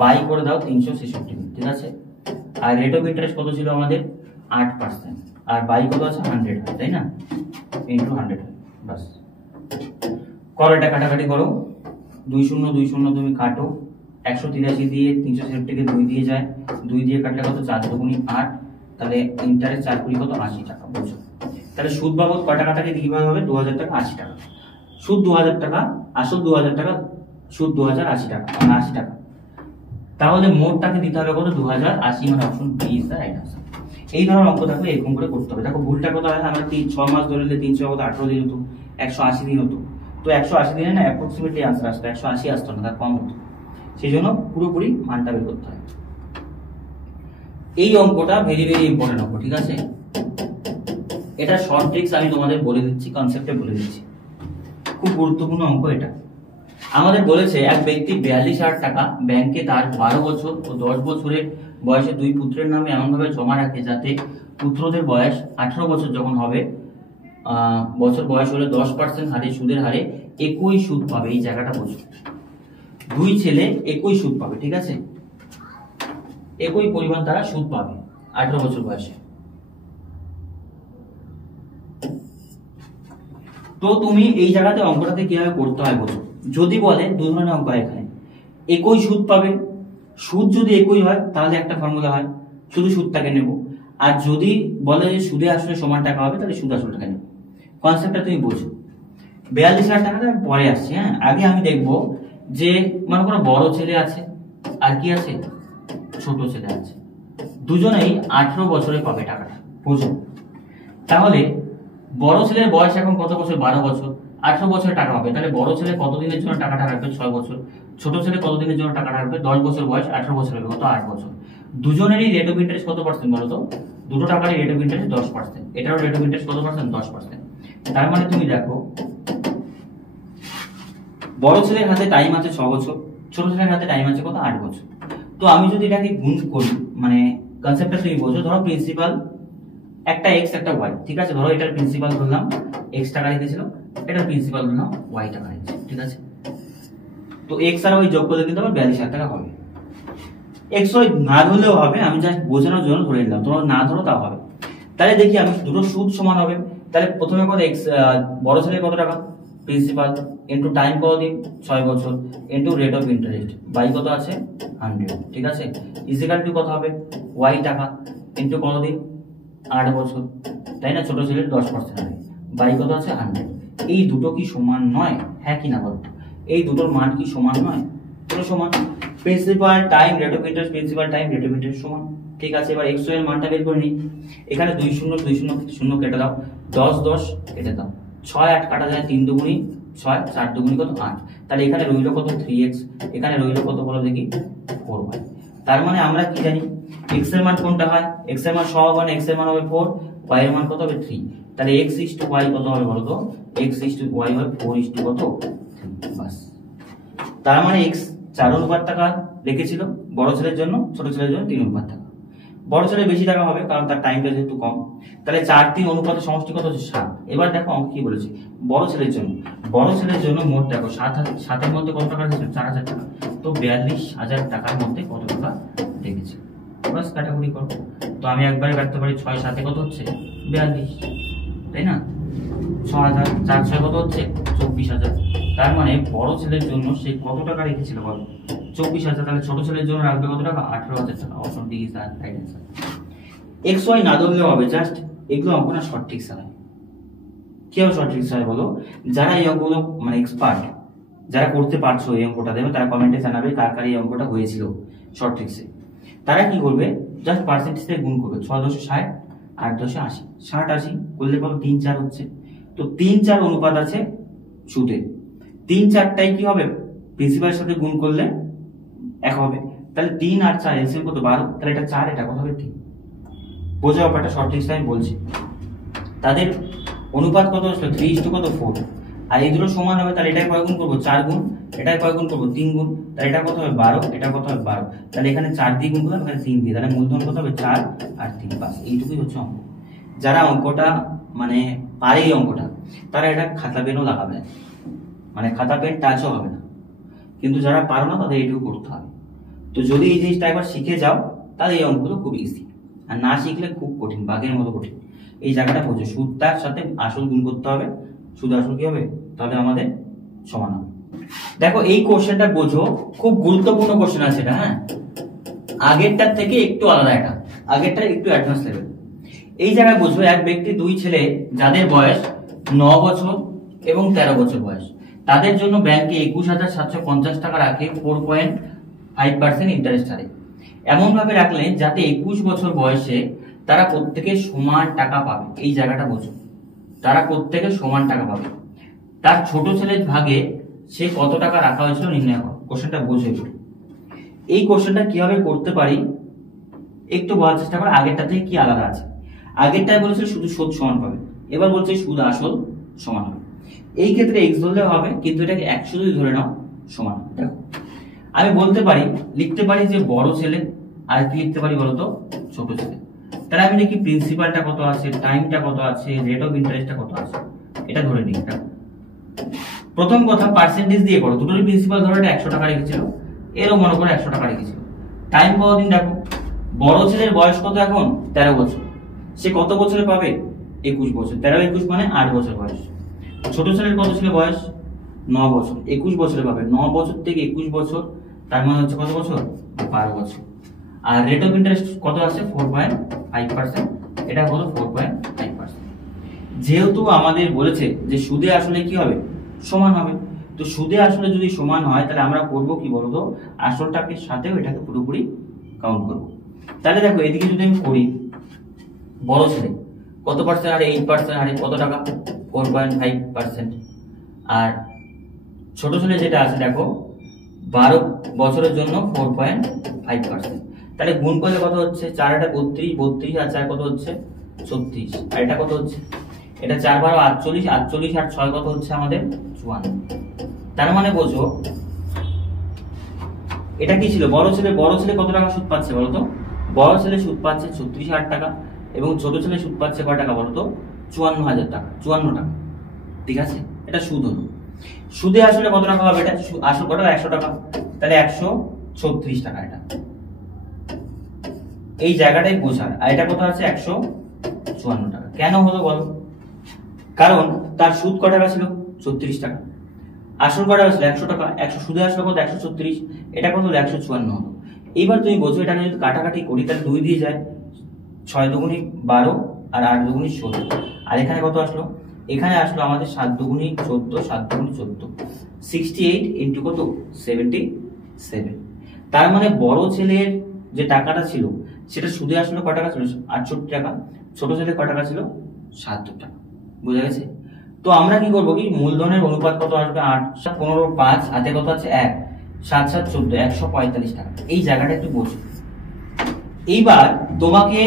বাই করে দাও 366 দিন, ঠিক আছে। আর রেট অফ ইন্টারেস্ট কত ছিল আমাদের, 8%, আর বাই কত আছে 100, তাই না, ইন্টু 100, বাস। করো এটা কাটাকাটি করো, 2 0 2 0 তুমি কাটো, 183 দিয়ে 366 কে 2 দিয়ে যায়, 2 দিয়ে কাটলে কত, 4 2 8, তাহলে ইন্টারেস্ট 4 কুড়ি কত, 80 টাকা, বুঝছো। তাহলে সুদ বাবদ কয় টাকা থাকে কিভাবে হবে, 2000 টাকা 80 টাকা, সুদ 2000 টাকা, আসল 2000 টাকা, সুদ 2080 টাকা, 80 টাকা। তাহলে মোটটাকে দিতে হবে কত, 2080, মানে option B is the right answer. এই ধরনের অঙ্ক দেখো এরকম করে করতে হবে। দেখো ভুলটা কত হয়, আমরা 6 মাস ধরে নিলে 318 দিন হতো, 180 দিন হতো। তো 180 দিনে না অ্যাপ্রক্সিমেটলি আনসার আসতো, 180 আসতো না, তার কম হতো। সেই জন্য পুরোপুরি মানটা বের করতে হয়। এই অঙ্কটা ভেরি ভেরি ইম্পর্টেন্ট অঙ্ক, ঠিক আছে। এটা শর্ট ট্রিক্স আমি তোমাদের বলে দিচ্ছি, কনসেপ্টে বলে দিচ্ছি, খুব গুরুত্বপূর্ণ অঙ্ক এটা। আমাদের বলেছে এক ব্যক্তি 42,000 টাকা ব্যাংকে তার 12 বছর ও 10 বছরের বয়সে 2 পুত্রের নামে এমনভাবে জমা রাখে যাতে পুত্রদের বয়স 18 বছর যখন হবে, বছর বয়স হলে 10% হারে সুদের হারে একই সুদ পাবে। এই জায়গাটা বোঝো, 2 ছেলে একই সুদ পাবে, ঠিক আছে, একই পরিমাণ তারা সুদ পাবে 18 বছর বয়সে। তো তুমি এই জায়গাতে অঙ্কটাতে কিভাবে করতে হয় বোঝো। যদি বলে 2 ধরনের অঙ্ক এখানে, একই সুদ পাবে, সুদ যদি একই হয় তাহলে একটা ফর্মুলা হয়, শুধু সুদটাকে নেব। আর যদি বলে যে সুদে আসলে সমান টাকা হবে, তাহলে সুদ আসল টাকা নেব। কনসেপ্টটা তুমি বোঝো। 42,000 টাকাটা আমি পরে আসছি। হ্যাঁ, আগে আমি দেখবো যে মনে করো বড় ছেলে আছে আর কি আছে, ছোট ছেলে আছে, দুজনেই 18 বছরে পাবে টাকাটা, বুঝো। তাহলে বড় ছেলের বয়স এখন কত বছর, 12 বছর, 18 বছরে টাকা পাবে। তাহলে বড় ছেলে কতদিনের জন্য টাকাটা রাখবে, 6 বছর। ছোট ছেলে কতদিনের জন্য টাকাটা রাখবে, 10 বছর বয়স, 18 বছর হবে কত, 8 বছর। দুজনেরই রেট অফ ইন্টারেস্ট কত পার্সেন্ট বলো তো, দুটো টাকারই রেট অফ ইন্টারেস্ট 10%, এটারও রেট অফ ইন্টারেস্ট কত পার্সেন্ট, 10%। তার মানে তুমি দেখো বড় ছেলের হাতে টাইম আছে 6 বছর, ছোট ছেলের হাতে টাইম আছে কত, 8 বছর। তো আমি যদি এটাকে গুণ করি, মানে কনসেপ্টটা তুমি বোঝো, ধরো প্রিন্সিপাল একটা এক্স একটা ওয়াই, ঠিক আছে। ধরো এটার প্রিন্সিপাল ধরলাম এক্স টাকা রেখেছিল, এটার প্রিন্সিপাল ধরলাম ওয়াই টাকা রেখেছিল, ঠিক আছে। তো এক্স আর ওয়াই যোগ করলে কিন্তু আমার 42,000 টাকা হবে। এক্স ওয়াই না ধরলেও হবে, আমি জাস্ট বোঝানোর জন্য ধরে নিলাম, তোমরা না ধরো তাও হবে। তাহলে দেখি আমি দুটো সুদ সমান হবে। তাহলে প্রথমে কত, এক্স বড় ছেলের কত টাকা প্রিন্সিপাল ইনটু টাইম কত দিন 6 বছর into rate of interest by কত আছে 100, ঠিক আছে। ইজিক্যাল টু কত হবে, ওয়াই টাকা ইনটু কত দিন 8 বছর, তাই না। ছোট ছেলের 10% হবে বাই কত আছে 100। এই দুটো কি সমান নয়, হ্যাঁ কি না বলো, এই দুটোর মান কি সমান নয়, পুরো সমান। Principal time rate of interest, principal time rate of interest সমান, ঠিক আছে। এবার এক্স এর মানটা বের করে নিই। এখানে 2 শূন্য 2 শূন্য শূন্য কেটে দাও, 10 10 কেটে দাও, 6 8 কাটা যায়, 3 দুগুণী 6, 4 দুগুণী কত 8। তাহলে এখানে রইল কত 3x, এখানে রইল কত বলো দেখি 4y। তার মানে আমরা কি জানি x এর মান কোনটা হয়, x এর মান সহগ, x এর মান হবে 4, y এর মান কত হবে 3। তাহলে x is to y কত হবে বলো তো, x is to y হবে 4 is to কত 3, বাস। তার মানে x 4 অনুপাত টাকা রেখেছিল বড় ছেলের জন্য, ছোট ছেলের জন্য 3 অনুপাত টাকা। বড় ছেলের বেশি টাকা হবে কারণ তার টাইমটা যেহেতু কম। তাহলে 4 3 অনুপাতের সমষ্টি কত হচ্ছে 7। এবার দেখো অঙ্ক কি বলেছে, বড় ছেলের জন্য, বড় ছেলের জন্য মোট দেখো 7 এর মধ্যে কত টাকা রেখেছে, 4,000 টাকা। তো 42,000 টাকার মধ্যে কত টাকা রেখেছে, বাস কাটাকুটি করো। তো আমি একবারে কাটতে পারি, 6 7 কত হচ্ছে 42, তাই না। 6,000 4 6 কত হচ্ছে 24,000। তার মানে বড় ছেলের জন্য সে কত টাকা রেখেছিল বলো, 24,000। তাহলে ছোট ছেলের জন্য রাখবে কত টাকা, 18,000 টাকা। Option D is the right answer. X Y না ধরলেও হবে, জাস্ট এগুলো অঙ্ক না শর্ট ট্রিক্স হয়। কি হবে শর্ট ট্রিক্স হয় বলো, যারা এই অঙ্কগুলো মানে এক্সপার্ট, যারা করতে পারছো এই অঙ্কটা দেবে, তারা কমেন্টে জানাবে কার কার এই অঙ্কটা হয়েছিল শর্ট ট্রিক্সে। তারা কি করবে, জাস্ট পার্সেন্টেজ থেকে গুণ করবে, 6 10 60, 8 10 80, 60 80 করলে কত 3 4 হচ্ছে। তো 3 4 অনুপাত আছে সুদে, 3 4টাই কি হবে প্রিন্সিপালের সাথে গুণ করলে 1 হবে। তাহলে 3 আর 4 এলসিএম কত 12, তাহলে এটা 4 এটা কত হবে 3। বোঝো ব্যাপারটা, শর্ট ট্রিক্সটা আমি বলছি। তাদের অনুপাত কত আসলো 3 is to কত 4, আর এই দুটো সমান হবে। তাহলে এটাকে কয় গুণ করবো 4 গুণ, এটাকে কয় গুণ করবো 3 গুণ। তাহলে এটা কত হবে 12, এটা কত হবে 12। তাহলে এখানে 4 দিয়ে গুণ করলাম, এখানে 3 দিয়ে, তাহলে মূলধন কত হবে 4 আর 3, বাস। এইটুকুই হচ্ছে অঙ্ক। যারা অঙ্কটা মানে পারে এই অঙ্কটা, তারা এটা খাতা পেনও লাগাবে না, মানে খাতা পেন টাচও হবে না। কিন্তু যারা পারো না তাদের এইটুকু করতে হবে। তো যদি এই জিনিসটা একবার শিখে যাও তাহলে এই অঙ্কগুলো খুব ইজি, আর না শিখলে খুব কঠিন, বাঘের মতো কঠিন। এই জায়গাটা বোঝো, সুদটার সাথে আসল গুণ করতে হবে, সুদ আসল কি হবে তাহলে আমাদের সমান হবে। দেখো এই কোশ্চেনটা বোঝো, খুব গুরুত্বপূর্ণ কোশ্চেন আছে এটা। হ্যাঁ, আগেরটার থেকে একটু আলাদা, এটা আগেরটা একটু অ্যাডভান্স লেভেল। এই জায়গায় বুঝবো এক ব্যক্তি 2 ছেলে যাদের বয়স 9 বছর এবং 13 বছর বয়স, তাদের জন্য ব্যাংকে 21,750 টাকা রাখে 4.5% ইন্টারেস্ট হারে। এমন ভাবে রাখলেন যাতে 21 বছর বয়সে তারা প্রত্যেকে সমান টাকা পাবে। এই জায়গাটা বোঝো, তারা প্রত্যেকে সমান টাকা পাবে। তার ছোট ছেলের ভাগে সে কত টাকা রাখা হয়েছিল নির্ণয় করো। কোশ্চেনটা বোঝো একটু। এই কোশ্চেনটা কিভাবে করতে পারি একটু বোঝার চেষ্টা করো, আগেরটা থেকে কি আলাদা আছে। আগেরটায় বলেছিল শুধু সুদ সমান পাবে, এবার বলছে সুদ আসল সমান হবে। এই ক্ষেত্রে এক্স ধরলেও হবে, কিন্তু এটাকে 100 যদি ধরে নাও সমান। দেখো আমি বলতে পারি, লিখতে পারি যে বড় ছেলে, আর কি লিখতে পারি বলতো ছোট ছেলে। তাহলে আমি দেখি প্রিন্সিপালটা কত আছে, টাইমটা কত আছে, রেট অফ ইন্টারেস্টটা কত আছে, এটা ধরে নিই। প্রথম কথা পার্সেন্টেজ দিয়ে করো, দুটোরই প্রিন্সিপাল ধরো এটা 100 টাকা রেখেছিল, এরও মনে করে 100 টাকা রেখেছিল। টাইম কতদিন দেখো, বড় ছেলের বয়স কত এখন 13 বছর, সে কত বছরে পাবে 21 বছর, 13 21 মানে 8 বছর বয়স। ছোট ছেলের কত ছিল বয়স 9 বছর, 21 বছরে পাবে। 9 বছর থেকে 21 বছর, তার মানে হচ্ছে কত বছর 12 বছর। আর রেট অফ ইন্টারেস্ট কত আছে 4.5%, এটা হলো 4.5%। যেহেতু আমাদের বলেছে যে সুদে আসলে কি হবে সমান হবে। তো সুদে আসলে যদি সমান হয় তাহলে আমরা করবো কি বলতো, আসলটাকে সাথেও এটাকে পুরোপুরি কাউন্ট করবো। তাহলে দেখো এদিকে যদি আমি করি, বড় ছেলে কত পার্সেন্ট হারে, 8% হারে কত টাকা, 4.5%। আর ছোট ছেলে যেটা আছে দেখো 12 বছরের জন্য 4.5%। তাহলে গুণ করলে কত হচ্ছে, 4 এটা 32, 32 আর 4 কত হচ্ছে 36, আর এটা কত হচ্ছে, এটা 4 12 48, 48 আর 6 কত হচ্ছে আমাদের 54। তার মানে বোঝো এটা কি ছিল, বড় ছেলে কত টাকা সুদ পাচ্ছে বলতো, বড় ছেলে সুদ পাচ্ছে 36,000 টাকা, এবং ছোট ছেলে সুদ পাচ্ছে কয় টাকা বলতো, 54,000 টাকা, 54 টাকা। ঠিক আছে, এটা সুদ হলো। সুদে আসলে কত টাকা হবে, এটা আসল কত, 100 টাকা, তাহলে 136 টাকা। এটা এই জায়গাটাই বোঝার। আর এটা কত আছে, 154 টাকা। কেন হলো বলো, কারণ তার সুদ কত টাকা ছিল, 36 টাকা, আসল কত আসলে 100 টাকা, 100 সুদে আসলে কত 136, এটা কত হলো 154 হলো। এইবার তুমি বোঝো এটাকে যদি কাটাকাটি করি তাহলে 2 দিয়ে যায়, 6 দুগুণী 12 আর 8 দুগুণী 16, আর এখানে কত আসলো, এখানে আসলো আমাদের 7 দুগুণী 14, 7 দুগুণী 14, 68 ইন্টু কত 77। তার মানে বড় ছেলের যে টাকাটা ছিল সেটা সুদে আসলে কত টাকা ছিল, 68 টাকা, ছোট ছেলে কত টাকা ছিল, 70 টাকা। বুঝা গেছে? তো আমরা কি করবো কি, মূলধনের অনুপাত কত আসবে, 8 7 15 5, হাতে কত আছে 1, 7 7 14, 145 টাকা। এই জায়গাটা একটু বোঝো। এইবার তোমাকে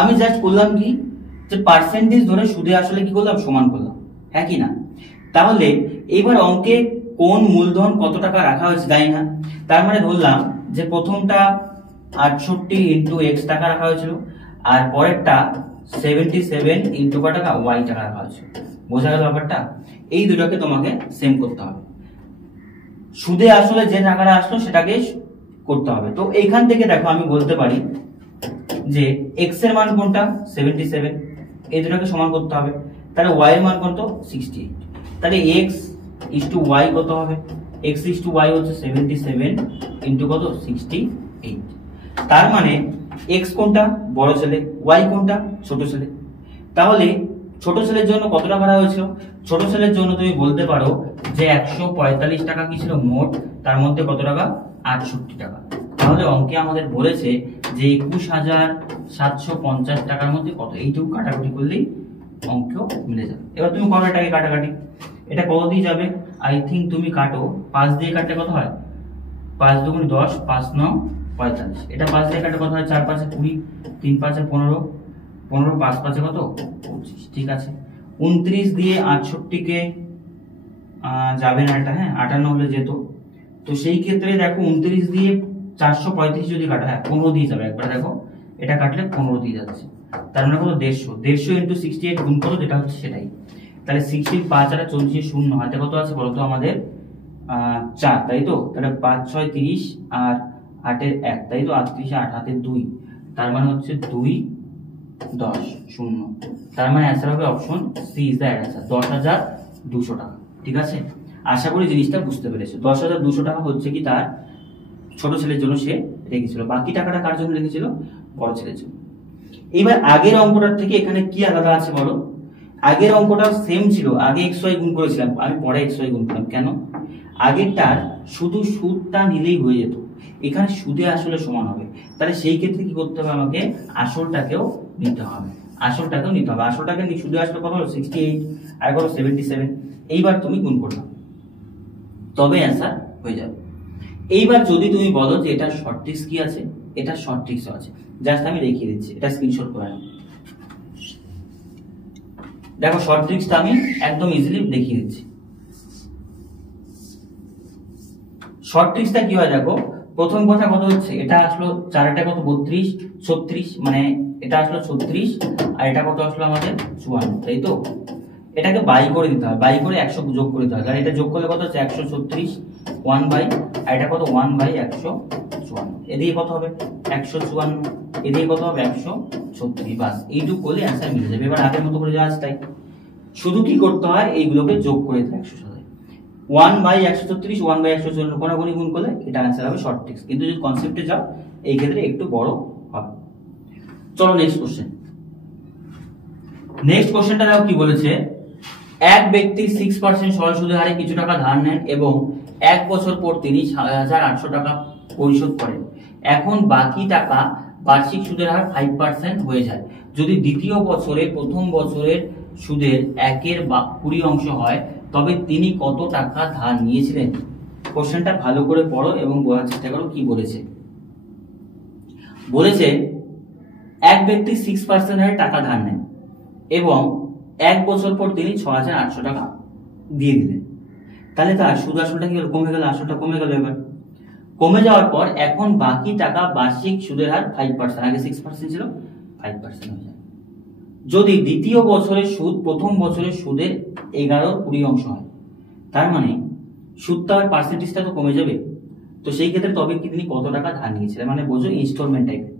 আমি জাস্ট করলাম কি, যে পার্সেন্টেজ ধরে সুদে আসলে কি করলাম, সমান করলাম, হ্যাঁ কি না? তাহলে এইবার অঙ্কে কোন মূলধন কত টাকা রাখা হয়েছে জানি না, তার মানে ধরলাম যে প্রথমটা 68 ইন্টু এক্স টাকা রাখা হয়েছিল, আর পরেরটা 77 ইন্টু কত টাকা, ওয়াই টাকা রাখা হয়েছিল। বোঝা গেল ব্যাপারটা? এই দুটোকে তোমাকে সেম করতে হবে, সুদে আসলে যে টাকাটা আসলো সেটাকে করতে হবে। তো এইখান থেকে দেখো আমি বলতে পারি যে এক্স এর মান কোনটা, 77, এই দুটোকে সমান করতে হবে। তাহলে ওয়াই এর মান কত, 68। তাহলে এক্স ইস টু ওয়াই কত হবে, এক্স ইস টু ওয়াই হচ্ছে 77 ইন্টু কত, 68। তার মানে এক্স কোনটা, বড় ছেলে, ওয়াই কোনটা, ছোট ছেলে। তাহলে ছোট ছেলের জন্য কত টাকা রাখা হয়েছিল, ছোট ছেলের জন্য তুমি বলতে পারো যে 145 টাকা কি ছিল মোট, তার মধ্যে কত টাকা, 68 টাকা। তাহলে অঙ্কে আমাদের বলেছে যে 21,750 টাকার মধ্যে কত, এইটুকু কাটাকুটি করলেই অঙ্ক মিলে যাবে। এবার তুমি করো এটাকে কাটাকাটি, এটা কত দিয়ে যাবে, আই থিঙ্ক তুমি কাটো 5 দিয়ে কাটলে কত হয়, 5 দুগুণ 10, 5 9 45, এটা 5 দিয়ে কাটলে কত হয়, 4 5 20, 3 5 15, 15 5 5 কত 25। ঠিক আছে, 29 দিয়ে 68 কে যাবে না এটা, হ্যাঁ 58 হলে যেত। তো সেই ক্ষেত্রে দেখো 29 দিয়ে 435 যদি কাটা, হ্যাঁ 15 দিয়ে যাবে, একবার দেখো এটা কাটলে 15 দিয়ে যাচ্ছে, তার মানে কত 150 ইন্টু 68 গুণ করো, যেটা হচ্ছে সেটাই। তাহলে 60 5 আর 40 শূন্য, হাতে কত আছে বলতো আমাদের 4, তাই তো? তাহলে 5 6 30 আর 8 এর 1, তাই তো? 38 8 হাতে 2, তার মানে হচ্ছে 2 10 0। তার মানে অ্যান্সার হবে option C is the answer, 10,200 টাকা। ঠিক আছে, আশা করি জিনিসটা বুঝতে পেরেছো। 10,200 টাকা হচ্ছে কি তার ছোট ছেলের জন্য সে রেখেছিল, বাকি টাকাটা কার জন্য রেখেছিল, বড় ছেলের জন্য। এবার আগের অঙ্কটার থেকে এখানে কি আলাদা আছে বলো, আগের অঙ্কটা সেম ছিল, আগে এক্স ওয়াই গুণ করেছিলাম, আমি পরে এক্স ওয়াই গুণ করলাম। কেন, আগেরটার শুধু সুদটা নিলেই হয়ে যেত, এখানে সুদে আসলে সমান হবে। তাহলে সেই ক্ষেত্রে কি করতে হবে, আমাকে আসলটাকেও নিতে হবে, আসলটাকেও নিতে হবে। আসলটাকে সুদে আসলে কত হলো 68 আর কত 77, এইবার তুমি গুণ করলাম, তবে অ্যান্সার হয়ে যাবে। এইবার যদি তুমি বলো যে এটা শর্ট ট্রিক্স কি আছে, এটা শর্ট ট্রিক্স আছে, জাস্ট আমি দেখিয়ে দিচ্ছি, এটা স্ক্রিনশট করে নাও। দেখো শর্ট ট্রিক্সটা আমি একদম ইজিলি দেখিয়ে দিচ্ছি। শর্ট ট্রিক্সটা কি হয় দেখো, প্রথম কথা কত হচ্ছে, এটা আসলো 4টা কত 32 36, মানে এটা আসলো 36 আর এটা কত আসলো আমাদের 54, তাই তো? এটাকে বাই করে দিতে হবে, বাই করে 100 যোগ করে দিতে হবে, আর এটা যোগ করলে কত হচ্ছে 136 1 বাই, আর এটা কত 1 বাই 154, এদিকে কত হবে 154, এদিকে কত হবে 136, বাস এইটুকু করলে অ্যান্সার মিলে যাবে। এবার আগের মতো করে যা আছে তাই, শুধু কি করতে হয়, এইগুলোকে যোগ করে দিতে 100 সাথে, 1 বাই 136 1 বাই 154 কোনাকুনি গুণ করলে এটা অ্যান্সার হবে শর্ট ট্রিক্স। কিন্তু যদি কনসেপ্টে যাও এই ক্ষেত্রে একটু বড় হবে। চলো নেক্সট কোশ্চেন। নেক্সট কোশ্চেনটা দেখো কি বলেছে, এক ব্যক্তি 6% সরল সুদের হারে কিছু টাকা ধার নেন এবং 1 বছর পর তিনি 6,800 টাকা পরিশোধ করেন। এখন বাকি টাকা বার্ষিক সুদের হার 5% হয়ে যায়। যদি দ্বিতীয় বছরে প্রথম বছরের সুদের 1/20 অংশ হয় তবে তিনি কত টাকা ধার নিয়েছিলেন? কোশ্চেনটা ভালো করে পড়ো এবং বোঝার চেষ্টা করো কি বলেছে। বলেছে এক ব্যক্তি 6% হারে টাকা ধার নেন এবং 1 বছর পর তিনি 6,800 টাকা দিয়ে দিলেন। তাহলে তার সুদ আসলটা কি কমে গেল, আসলটা কমে গেল। এবার কমে যাওয়ার পর এখন বাকি টাকা বার্ষিক সুদের হার 5%, আগে 6% ছিল 5% হয়ে যায়। যদি দ্বিতীয় বছরের সুদ প্রথম বছরের সুদের 11/20 অংশ হয়, তার মানে সুদটা আর পার্সেন্টেজটা তো কমে যাবে। তো সেই ক্ষেত্রে তবে কি তিনি কত টাকা ধার নিয়েছিলেন, মানে বোঝো ইনস্টলমেন্ট টাইপের।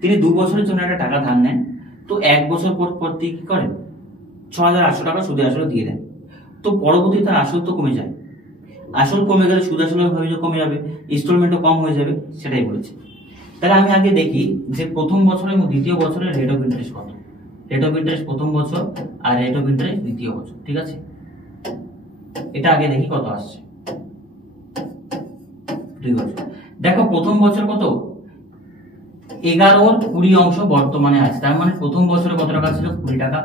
তিনি 2 বছরের জন্য একটা টাকা ধার নেন, তো 1 বছর পর পর তিনি কি করেন 6,800 টাকা সুদে আসলে দিয়ে দেন। তো পরবর্তীতে তার আসল তো কমে যায়, আসল কমে গেলে সুদ আসলে কমে যাবে, ইনস্টলমেন্টও কম হয়ে যাবে, সেটাই বলেছে। তাহলে আমি আগে দেখি যে প্রথম বছর এবং দ্বিতীয় বছরের রেট অফ ইন্টারেস্ট কত। রেট অফ ইন্টারেস্ট প্রথম বছর আর রেট অফ ইন্টারেস্ট দ্বিতীয় বছর, ঠিক আছে। এটা আগে দেখি কত আসছে। 2 বছর দেখো, প্রথম বছর কত 11/20 অংশ বর্তমানে আছে, তার মানে প্রথম বছরে কত টাকা ছিল 20 টাকা,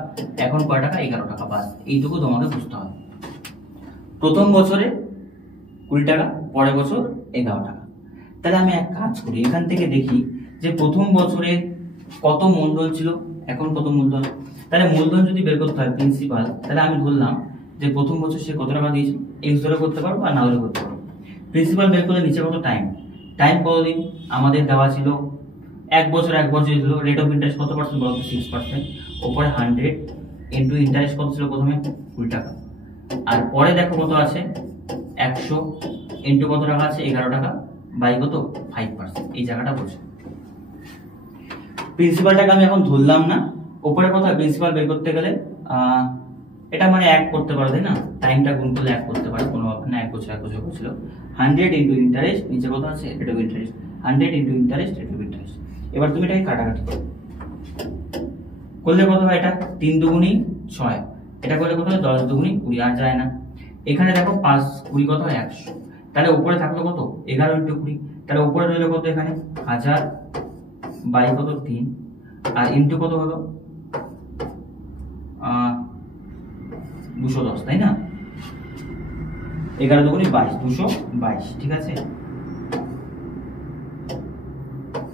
এখন কয় টাকা 11 টাকা। বাস এইটুকু তোমাকে বুঝতে হবে। প্রথম বছরে 20 টাকা, পরের বছর 11 টাকা। তাহলে আমি এক কাজ করি, এখান থেকে দেখি যে প্রথম বছরে কত মূলধন ছিল, এখন কত মূলধন। তাহলে মূলধন যদি বের করতে হয় প্রিন্সিপাল, তাহলে আমি ধরলাম যে প্রথম বছর সে কত টাকা দিয়েছিল, এক্স ধরে করতে পারো বা না ধরে করতে পারো। প্রিন্সিপাল বের করলে নিচে কত টাইম, টাইম কতদিন আমাদের দেওয়া ছিল 1 বছর, 1 বছর ছিল। রেট অফ ইন্টারেস্ট কত পার্সেন্ট বলতো 6%, উপরে 100 ইন্টু ইন্টারেস্ট কত ছিল প্রথমে 20 টাকা, আর পরে দেখো কত আছে 100 ইন্টু কত টাকা আছে 11 টাকা বাই কত 5%। এই জায়গাটা বলছো। প্রিন্সিপালটাকে আমি এখন ধরলাম না, উপরে কত প্রিন্সিপাল বের করতে গেলে এটা মানে 1 করতে পারো, তাই না, টাইমটা গুণ করলে 1 করতে পারো, কোনো ব্যাপার না। 1 বছর 1 বছর ছিল 100 ইন্টু ইন্টারেস্ট, নিচে কত আছে rate of interest, 100 into interest rate of interest. এবার তুমি এটাকে কাটাকাটি করো, করলে কত হয়, এটা 3 দুগুণী 6, এটা করলে কত হয় 10 দুগুণী 20, আর যায় না। এখানে দেখো 5 20 কত হয় 100, তাহলে উপরে থাকলো কত 11 ইন্টু 20, তাহলে উপরে রইলো কত এখানে 1000 বাই কত 3, আর ইন্টু কত হলো 210, তাই না। 11 দুগুণী 22, 222, ঠিক আছে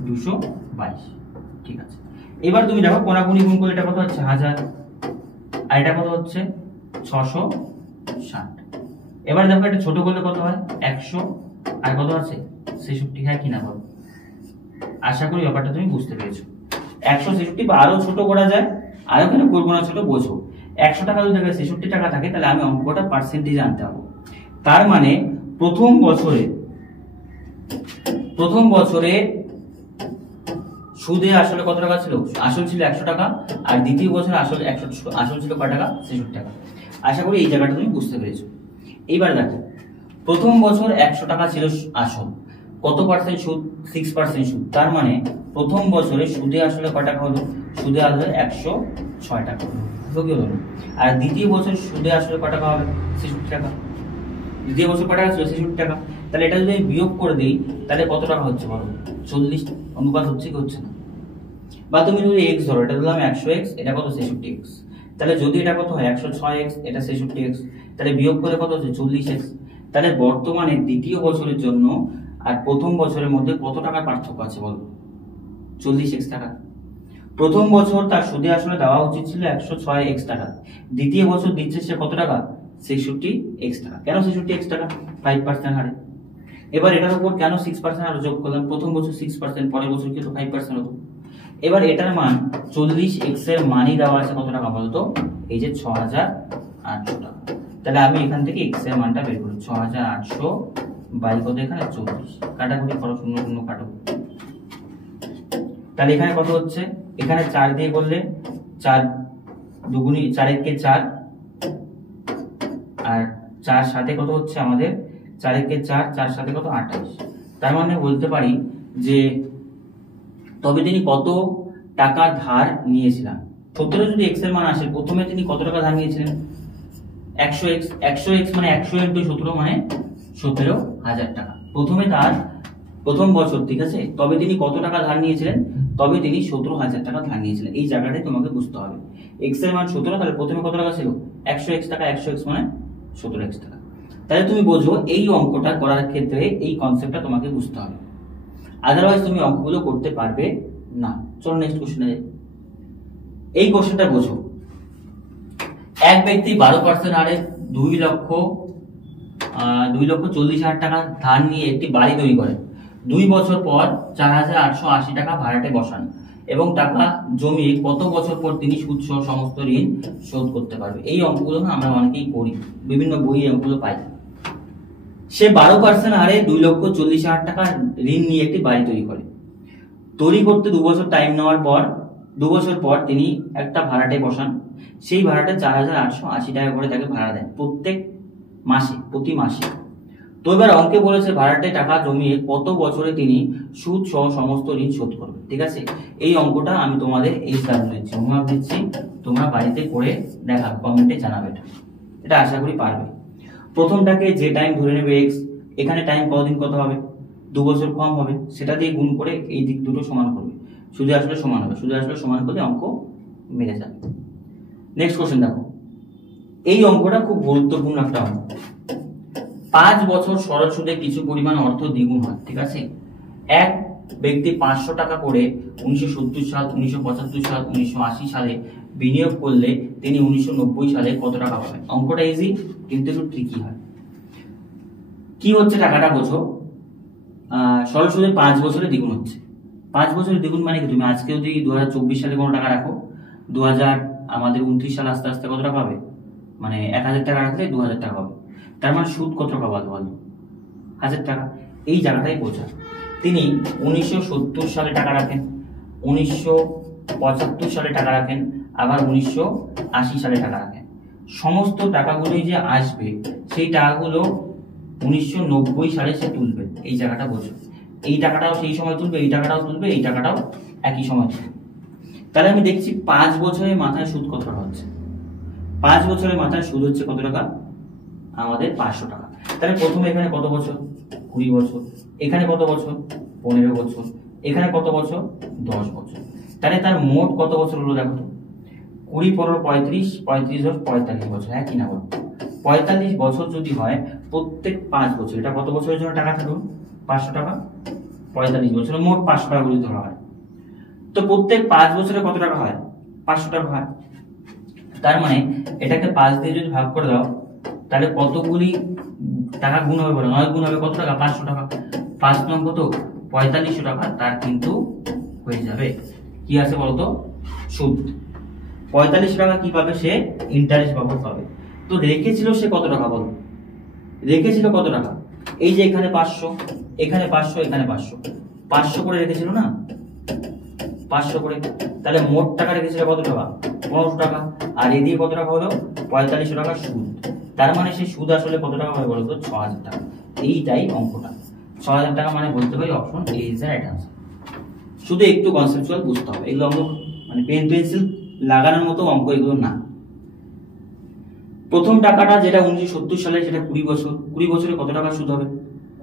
222, ঠিক আছে। এবার তুমি দেখো কোনাকুনি গুণ করলে এটা কত হচ্ছে 1000, আর এটা কত হচ্ছে 660। এবার দেখো এটা ছোট করলে কত হয় 100, আর কত আছে 66, হ্যাঁ কি না বলো। আশা করি ব্যাপারটা তুমি বুঝতে পেরেছো। 166 বা আরো ছোট করা যায়, আর এখানে করবো না ছোট, বোঝো। 100 টাকা যদি 66 টাকা থাকে তাহলে আমি অঙ্কটা পার্সেন্টেজ আনতে হবে। তার মানে প্রথম বছরে সুদে আসলে কত টাকা ছিল, আসল ছিল 100 টাকা, আর দ্বিতীয় বছরে আসল ছিল কত টাকা 66 টাকা। আশা করি এই জায়গাটা তুমি বুঝতে পেরেছো। এইবার দেখো প্রথম বছর 100 টাকা ছিল আসল, কত পার্সেন্ট সুদ 6% সুদ, তার মানে প্রথম বছরে সুদে আসলে কত টাকা হলো, সুদে আসলে 106 টাকা হলো। আর দ্বিতীয় বছর সুদে আসলে কত টাকা হবে 66 টাকা, দ্বিতীয় বছর কত টাকা ছিল 66 টাকা। তাহলে এটা যদি আমি বিয়োগ করে দিই তাহলে কত টাকা হচ্ছে বলো 40 অনুপাত হচ্ছে কি হচ্ছে না। বা তুমি যদি x ধরো, এটা ধরলাম 100x, এটা কত 66x, তাহলে যদি এটা কত হয় 106x, এটা 66x, তাহলে বিয়োগ করে কত হচ্ছে 40x। তাহলে বর্তমানে দ্বিতীয় বছরের জন্য আর প্রথম বছরের মধ্যে কত টাকার পার্থক্য আছে বলো 40x টাকা। প্রথম বছর তার সুদে আসলে দেওয়া উচিত ছিল 106x টাকা, দ্বিতীয় বছর দিচ্ছে সে কত টাকা 66x টাকা। কেন 66x টাকা 5% হারে। এবার এটার উপর কেন 6% আরো যোগ করলাম, প্রথম বছর 6%, পরের বছর কিন্তু 5% হতো। এবার এটার মান 40x এর মানই দেওয়া আছে কত টাকা বলতো, এই যে 6800 টাকা। তাহলে আমি এখান থেকে x এর মানটা বের করি, 6800 বাই কত এখানে 40, কাটাকুটি করো, 0 0 কাটো। তাহলে এখানে কত হচ্ছে, এখানে 4 দিয়ে করলে 4 দুগুণী 4 একে 4, আর 4 সাথে কত হচ্ছে আমাদের 4 একে 4, 4 সাথে কত 28। তার মানে বলতে পারি যে তবে তিনি কত টাকা ধার নিয়েছিলেন। 17 যদি x এর মান আসে, প্রথমে তিনি কত টাকা ধার নিয়েছিলেন 100x মানে 100 ইন্টু 17 মানে 17,000 টাকা। প্রথমে তার প্রথম বছর, ঠিক আছে, তবে তিনি কত টাকা ধার নিয়েছিলেন? তবে তিনি 17,000 টাকা ধার নিয়েছিলেন। এই জায়গাটাই তোমাকে বুঝতে হবে। x এর মান 17, তাহলে প্রথমে কত টাকা ছিল? 100x টাকা। 100x মানে 17x টাকা। তাহলে তুমি বোঝো এই অঙ্কটা করার ক্ষেত্রে এই কনসেপ্টটা তোমাকে বুঝতে হবে, আদারওয়াইজ তুমি অঙ্কগুলো করতে পারবে না। চলো নেক্সট কোশ্চেনে যাই। এই কোশ্চেনটা বোঝো। এক ব্যক্তি 12% হারে 2,40,000 টাকা ধার নিয়ে একটি বাড়ি তৈরি করেন। 2 বছর পর 4,880 টাকা ভাড়াটে বসান এবং টাকা জমিয়ে কত বছর পর তিনি সুদ সহ সমস্ত ঋণ শোধ করতে পারবে? এই অঙ্কগুলো আমরা অনেকেই করি, বিভিন্ন বইয়ে অঙ্কগুলো পাই। সে 12% হারে 2,40,000 টাকা ঋণ নিয়ে একটি বাড়ি তৈরি করে। তৈরি করতে 2 বছর টাইম নেওয়ার পর 2 বছর পর তিনি একটা ভাড়াটে বসান। সেই ভাড়াটা 4,880 টাকা করে তাকে ভাড়া দেন প্রতি মাসে। তো এবার অঙ্কে বলেছে ভাড়াটে টাকা জমিয়ে কত বছরে তিনি সুদ সহ সমস্ত ঋণ শোধ করবে। ঠিক আছে, এই অঙ্কটা আমি তোমাদের এই স্যাম্পল দিচ্ছি, হোমওয়ার্ক দিচ্ছি, তোমরা বাড়িতে করে দেখা, কমেন্টে জানাবে। এটা আশা করি পারবে। প্রথমটাকে যে টাইম ধরে নেবে x, এখানে টাইম কতদিন কত হবে? 2 বছর কম হবে, সেটা দিয়ে গুণ করে এই দিক দুটো সমান করবে, সোজা আসলে সমান হবে। সোজা আসলে সমান করলে অঙ্ক মিলে যাবে। নেক্সট কোশ্চেন দেখো। এই অঙ্কটা খুব গুরুত্বপূর্ণ একটা অঙ্ক। 5 বছর সরল সুদে কিছু পরিমাণ অর্থ দ্বিগুণ হয়। ঠিক আছে, এক ব্যক্তি 500 টাকা করে 1970 সাল, 1975 সাল, 1980 সালে বিনিয়োগ করলে তিনি 1990 সালে কত টাকা পাবেন? অঙ্কটা ইজি কিন্তু একটু ট্রিকি হয়। কি হচ্ছে টাকাটা বোঝো। সরল সুদে 5 বছরে দ্বিগুণ হচ্ছে। 5 বছরে দ্বিগুণ মানে কি? তুমি আজকে যদি 2024 সালে কোনো টাকা রাখো, 2029 সাল আস্তে আস্তে কত টাকা হবে? মানে 1000 টাকা রাখলে 2000 টাকা হবে। তার মানে সুদ কত টাকা বলো? 1000 টাকা। এই জায়গাটাই বোঝা। তিনি 1970 সালে টাকা রাখেন, 1975 সালে টাকা রাখেন, আবার 1980 সালে টাকা রাখেন। সমস্ত টাকাগুলোই যে আসবে সেই টাকাগুলো 1990 সালে সে তুলবে। এই জায়গাটা বোঝো। এই টাকাটাও সেই সময় তুলবে, এই টাকাটাও তুলবে, এই টাকাটাও একই সময় তুলবে। তাহলে আমি দেখছি 5 বছরের মাথায় সুদ কত টাকা হচ্ছে? 5 বছরের মাথায় সুদ হচ্ছে কত টাকা? আমাদের 500 টাকা। তাহলে প্রথমে এখানে কত বছর? 20 বছর। এখানে কত বছর? 15 বছর। এখানে কত বছর? 10 বছর। তাহলে তার মোট কত বছর হলো দেখো তো? 20, 15, 35, 35 আর 45 বছর। হ্যাঁ কি না বলো? 45 বছর যদি হয়, প্রত্যেক 5 বছর, এটা কত বছরের জন্য টাকা থাকবে? 500 টাকা। 45 বছরে মোট 500 টাকা করে ধরা হয়। তো প্রত্যেক 5 বছরে কত টাকা হয়? 500 টাকা হয়। তার মানে এটাকে 5 দিয়ে যদি ভাগ করে দাও, তাহলে কতগুলি টাকা গুণ হবে বলো? 9 গুণ হবে কত টাকা? 500 টাকা। 5 নং কত? 4500 টাকা। তার কিন্তু হয়ে যাবে কি আছে বলতো? সুদ। 45 টাকা কি পাবে সে? ইন্টারেস্ট বাবদ পাবে। তো রেখেছিল সে কত টাকা বলো? রেখেছিল কত টাকা? এই যে এখানে 500, এখানে 500, এখানে 500, 500 করে রেখেছিল না? 500 করে। তাহলে মোট টাকা রেখেছিল কত টাকা? 1500 টাকা। আর এদিকে কত টাকা হলো? 4500 টাকা সুদ। তার মানে সে সুদ আসলে কত টাকা হবে বলতো? 6000 টাকা। এইটাই অঙ্কটা। 6000 টাকা মানে বলতে পারি option A is the right answer. শুধু একটু কনসেপচুয়াল বুঝতে হবে। এগুলো অঙ্ক মানে পেন পেন্সিল লাগানোর মতো অঙ্ক এগুলো না। প্রথম টাকাটা যেটা 1970 সালে, সেটা 20 বছর। 20 বছরে কত টাকা সুদ হবে?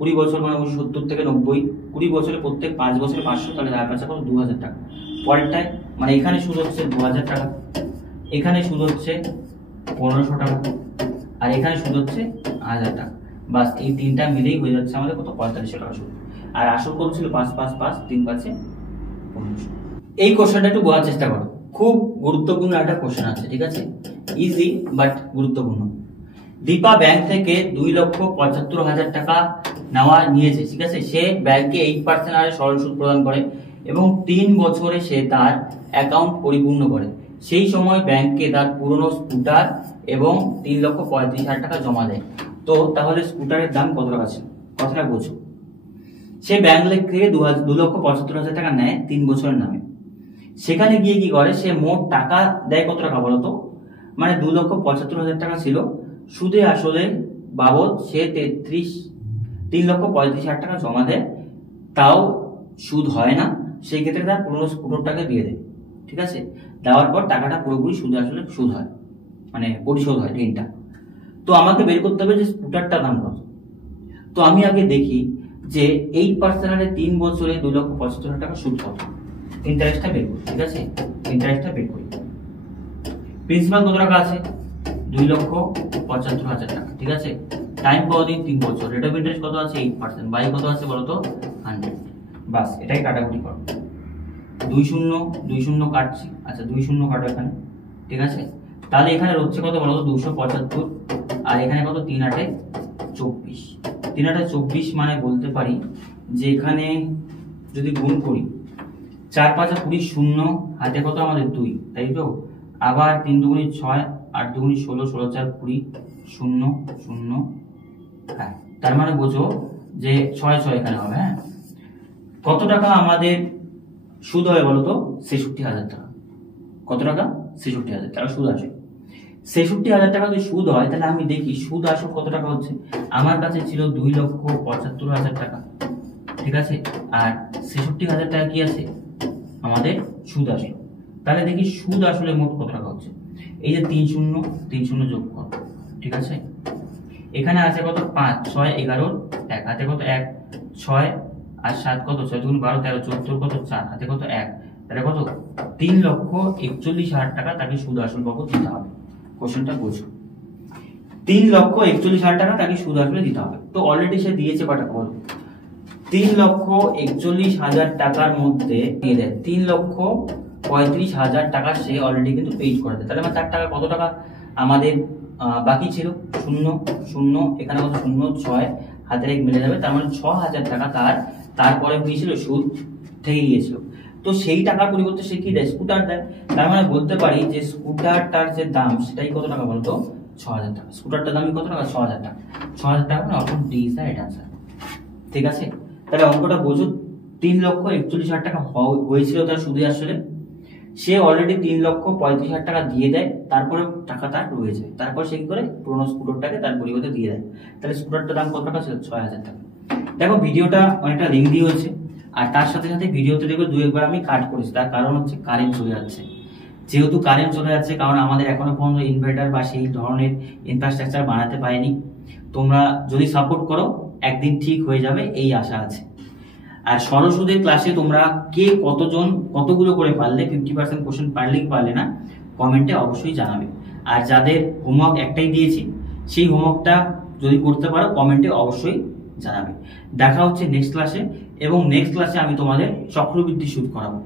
20 বছর মানে 1970 থেকে 90, 20 বছরে প্রত্যেক 5 বছরে 500, তাহলে তার কাছে কত? 2000 টাকা। পরেরটায় মানে এখানে সুদ হচ্ছে 2000 টাকা, এখানে সুদ হচ্ছে 1500 টাকা, আর এখানে সুদ হচ্ছে 1000 টাকা। বাস এই তিনটা মিলেই হয়ে যাচ্ছে আমাদের কত? 4500 টাকা সুদ। আর আসল কত ছিল? 5 5 5 3 5 1500। এই কোশ্চেনটা একটু বোঝার চেষ্টা করো, খুব গুরুত্বপূর্ণ একটা কোশ্চেন আছে। ঠিক আছে, ইজি বাট গুরুত্বপূর্ণ। দীপা ব্যাংক থেকে 2,75,000 টাকা নিয়েছে। ঠিক আছে, সে ব্যাংকে 8% হারে সরল সুদ প্রদান করে এবং 3 বছরে সে তার অ্যাকাউন্ট পরিপূর্ণ করে। সেই সময় ব্যাংকে তার পুরনো স্কুটার এবং 3,35,000 টাকা জমা দেয়। তো তাহলে স্কুটারের দাম কত টাকা ছিল? কথাটা বোঝো। সে ব্যাংক থেকে 2,75,000 টাকা নেয় 3 বছরের নামে। সেখানে গিয়ে কি করে? সে মোট টাকা দেয় কত টাকা বলতো? মানে 2,75,000 টাকা ছিল, সুদে আসলে বাবদ সে 3,35,000 টাকা জমা দেয়। তাও সুদ হয় না, সেই ক্ষেত্রে তার পুরনো স্কুটারটাকে দিয়ে দেয়। ঠিক আছে, দেওয়ার পর টাকাটা পুরোপুরি সুদে আসলে সুদ হয়, মানে পরিশোধ হয় ঋণটা। তো আমাকে বের করতে হবে যে স্কুটারটার দাম কত। তো আমি আগে দেখি যে 8% হারে 3 বছরে 2,75,000 টাকা সুদ কত, ইন্টারেস্টটা বের করি। ঠিক আছে, ইন্টারেস্টটা বের করি। প্রিন্সিপাল কত টাকা আছে? 2,75,000 টাকা। ঠিক আছে, টাইম কতদিন? 3 বছর। রেট অফ ইন্টারেস্ট কত আছে? 8%। বাই কত আছে বলো তো? 100। বাস, এটাই কাটাকুটি করো। 2 শূন্য 2 শূন্য কাটছি। আচ্ছা 2 শূন্য কাটো এখানে। ঠিক আছে, তাহলে এখানে হচ্ছে কত বলো তো? 275। আর এখানে কত? 3 8 24। 3 8 24 মানে বলতে পারি যে এখানে যদি গুণ করি 4 5 20 শূন্য, হাতে কত আমাদের 2, তাই তো? আবার 3 2 6, 8 2 16, 16 4 20, 0 0। হ্যাঁ, তার মানে বোঝো যে 6 6 এখানে হবে। হ্যাঁ, কত টাকা আমাদের সুদ হয় বলো তো? 66,000 টাকা। কত টাকা? 66,000 টাকা সুদ আসে। 66,000 টাকা যদি সুদ হয়, তাহলে আমি দেখি সুদ আসল কত টাকা হচ্ছে। আমার কাছে ছিল 2,75,000 টাকা। ঠিক আছে, আর 66,000 টাকা কি আছে আমাদের সুদ আসলো। তাহলে দেখি সুদ আসলে মোট কত টাকা হচ্ছে। এই যে 3 শূন্য 3 শূন্য যোগ করো। ঠিক আছে, এখানে আছে কত? 5 6 11 1, হাতে কত? 1 6 আর 7 কত? 6 2 12 13 14 কত? 4, হাতে কত? 1, তাহলে কত? 3,41,000 টাকা তাকে সুদ আসল বাবদ দিতে হবে। কোশ্চেনটা বুঝো, 3,41,000 টাকা তাকে সুদ আসলে দিতে হবে। তো অলরেডি সে দিয়েছে কত টাকা বলো? 3,41,000 টাকার মধ্যে দিয়ে দেয় 3,35,000 টাকা সে অলরেডি কিন্তু পেইড করে দেয়। তাহলে আমার 4 টাকা কত টাকা আমাদের বাকি ছিল? 0 0, এখানে কত? 0 6, হাতের 1 মিলে যাবে। তার মানে 6,000 টাকা তারপরে কি ছিল? সুদ থেকে গিয়েছিল। তো সেই টাকার পরিবর্তে সে কি দেয়? স্কুটার দেয়। তার মানে বলতে পারি যে স্কুটারটার যে দাম সেটাই কত টাকা বলতো? 6,000 টাকা। স্কুটারটার দাম কত টাকা? 6,000 টাকা। 6,000 টাকা মানে option D is the right answer. ঠিক আছে, তাহলে অঙ্কটা বোঝো। 3,41,000 টাকা হয়েছিল তার সুদে আসলে। সে অলরেডি 3,35,000 টাকা দিয়ে দেয়, তারপরে টাকা তার রয়ে যায়। তারপর সে কি করে? পুরোনো স্কুটারটাকে তার পরিবর্তে দিয়ে দেয়। তাহলে স্কুটারটার দাম কত টাকা ছিল? 6,000 টাকা। দেখো ভিডিওটা অনেকটা লেংদি হয়েছে, আর তার সাথে সাথে ভিডিওতে দেখো 2-1 আমি কাট করেছি। তার কারণ হচ্ছে কারেন্ট চলে যাচ্ছে। যেহেতু কারেন্ট চলে যাচ্ছে, কারণ আমাদের এখনো পর্যন্ত ইনভার্টার বা সেই ধরনের ইনফ্রাস্ট্রাকচার বানাতে পারেনি। তোমরা যদি সাপোর্ট করো একদিন ঠিক হয়ে যাবে, এই আশা আছে। আর সরস্বতীর ক্লাসে তোমরা কে কতজন কতগুলো করে পারলে, 50% কোশ্চেন পারলে কি পারলে না, কমেন্টে অবশ্যই জানাবে। আর যাদের হোমওয়ার্ক একটাই দিয়েছি, সেই হোমওয়ার্কটা যদি করতে পারো কমেন্টে অবশ্যই জানাবে। দেখা হচ্ছে নেক্সট ক্লাসে, এবং নেক্সট ক্লাসে আমি তোমাদের চক্রবৃদ্ধি সুদ করাবো।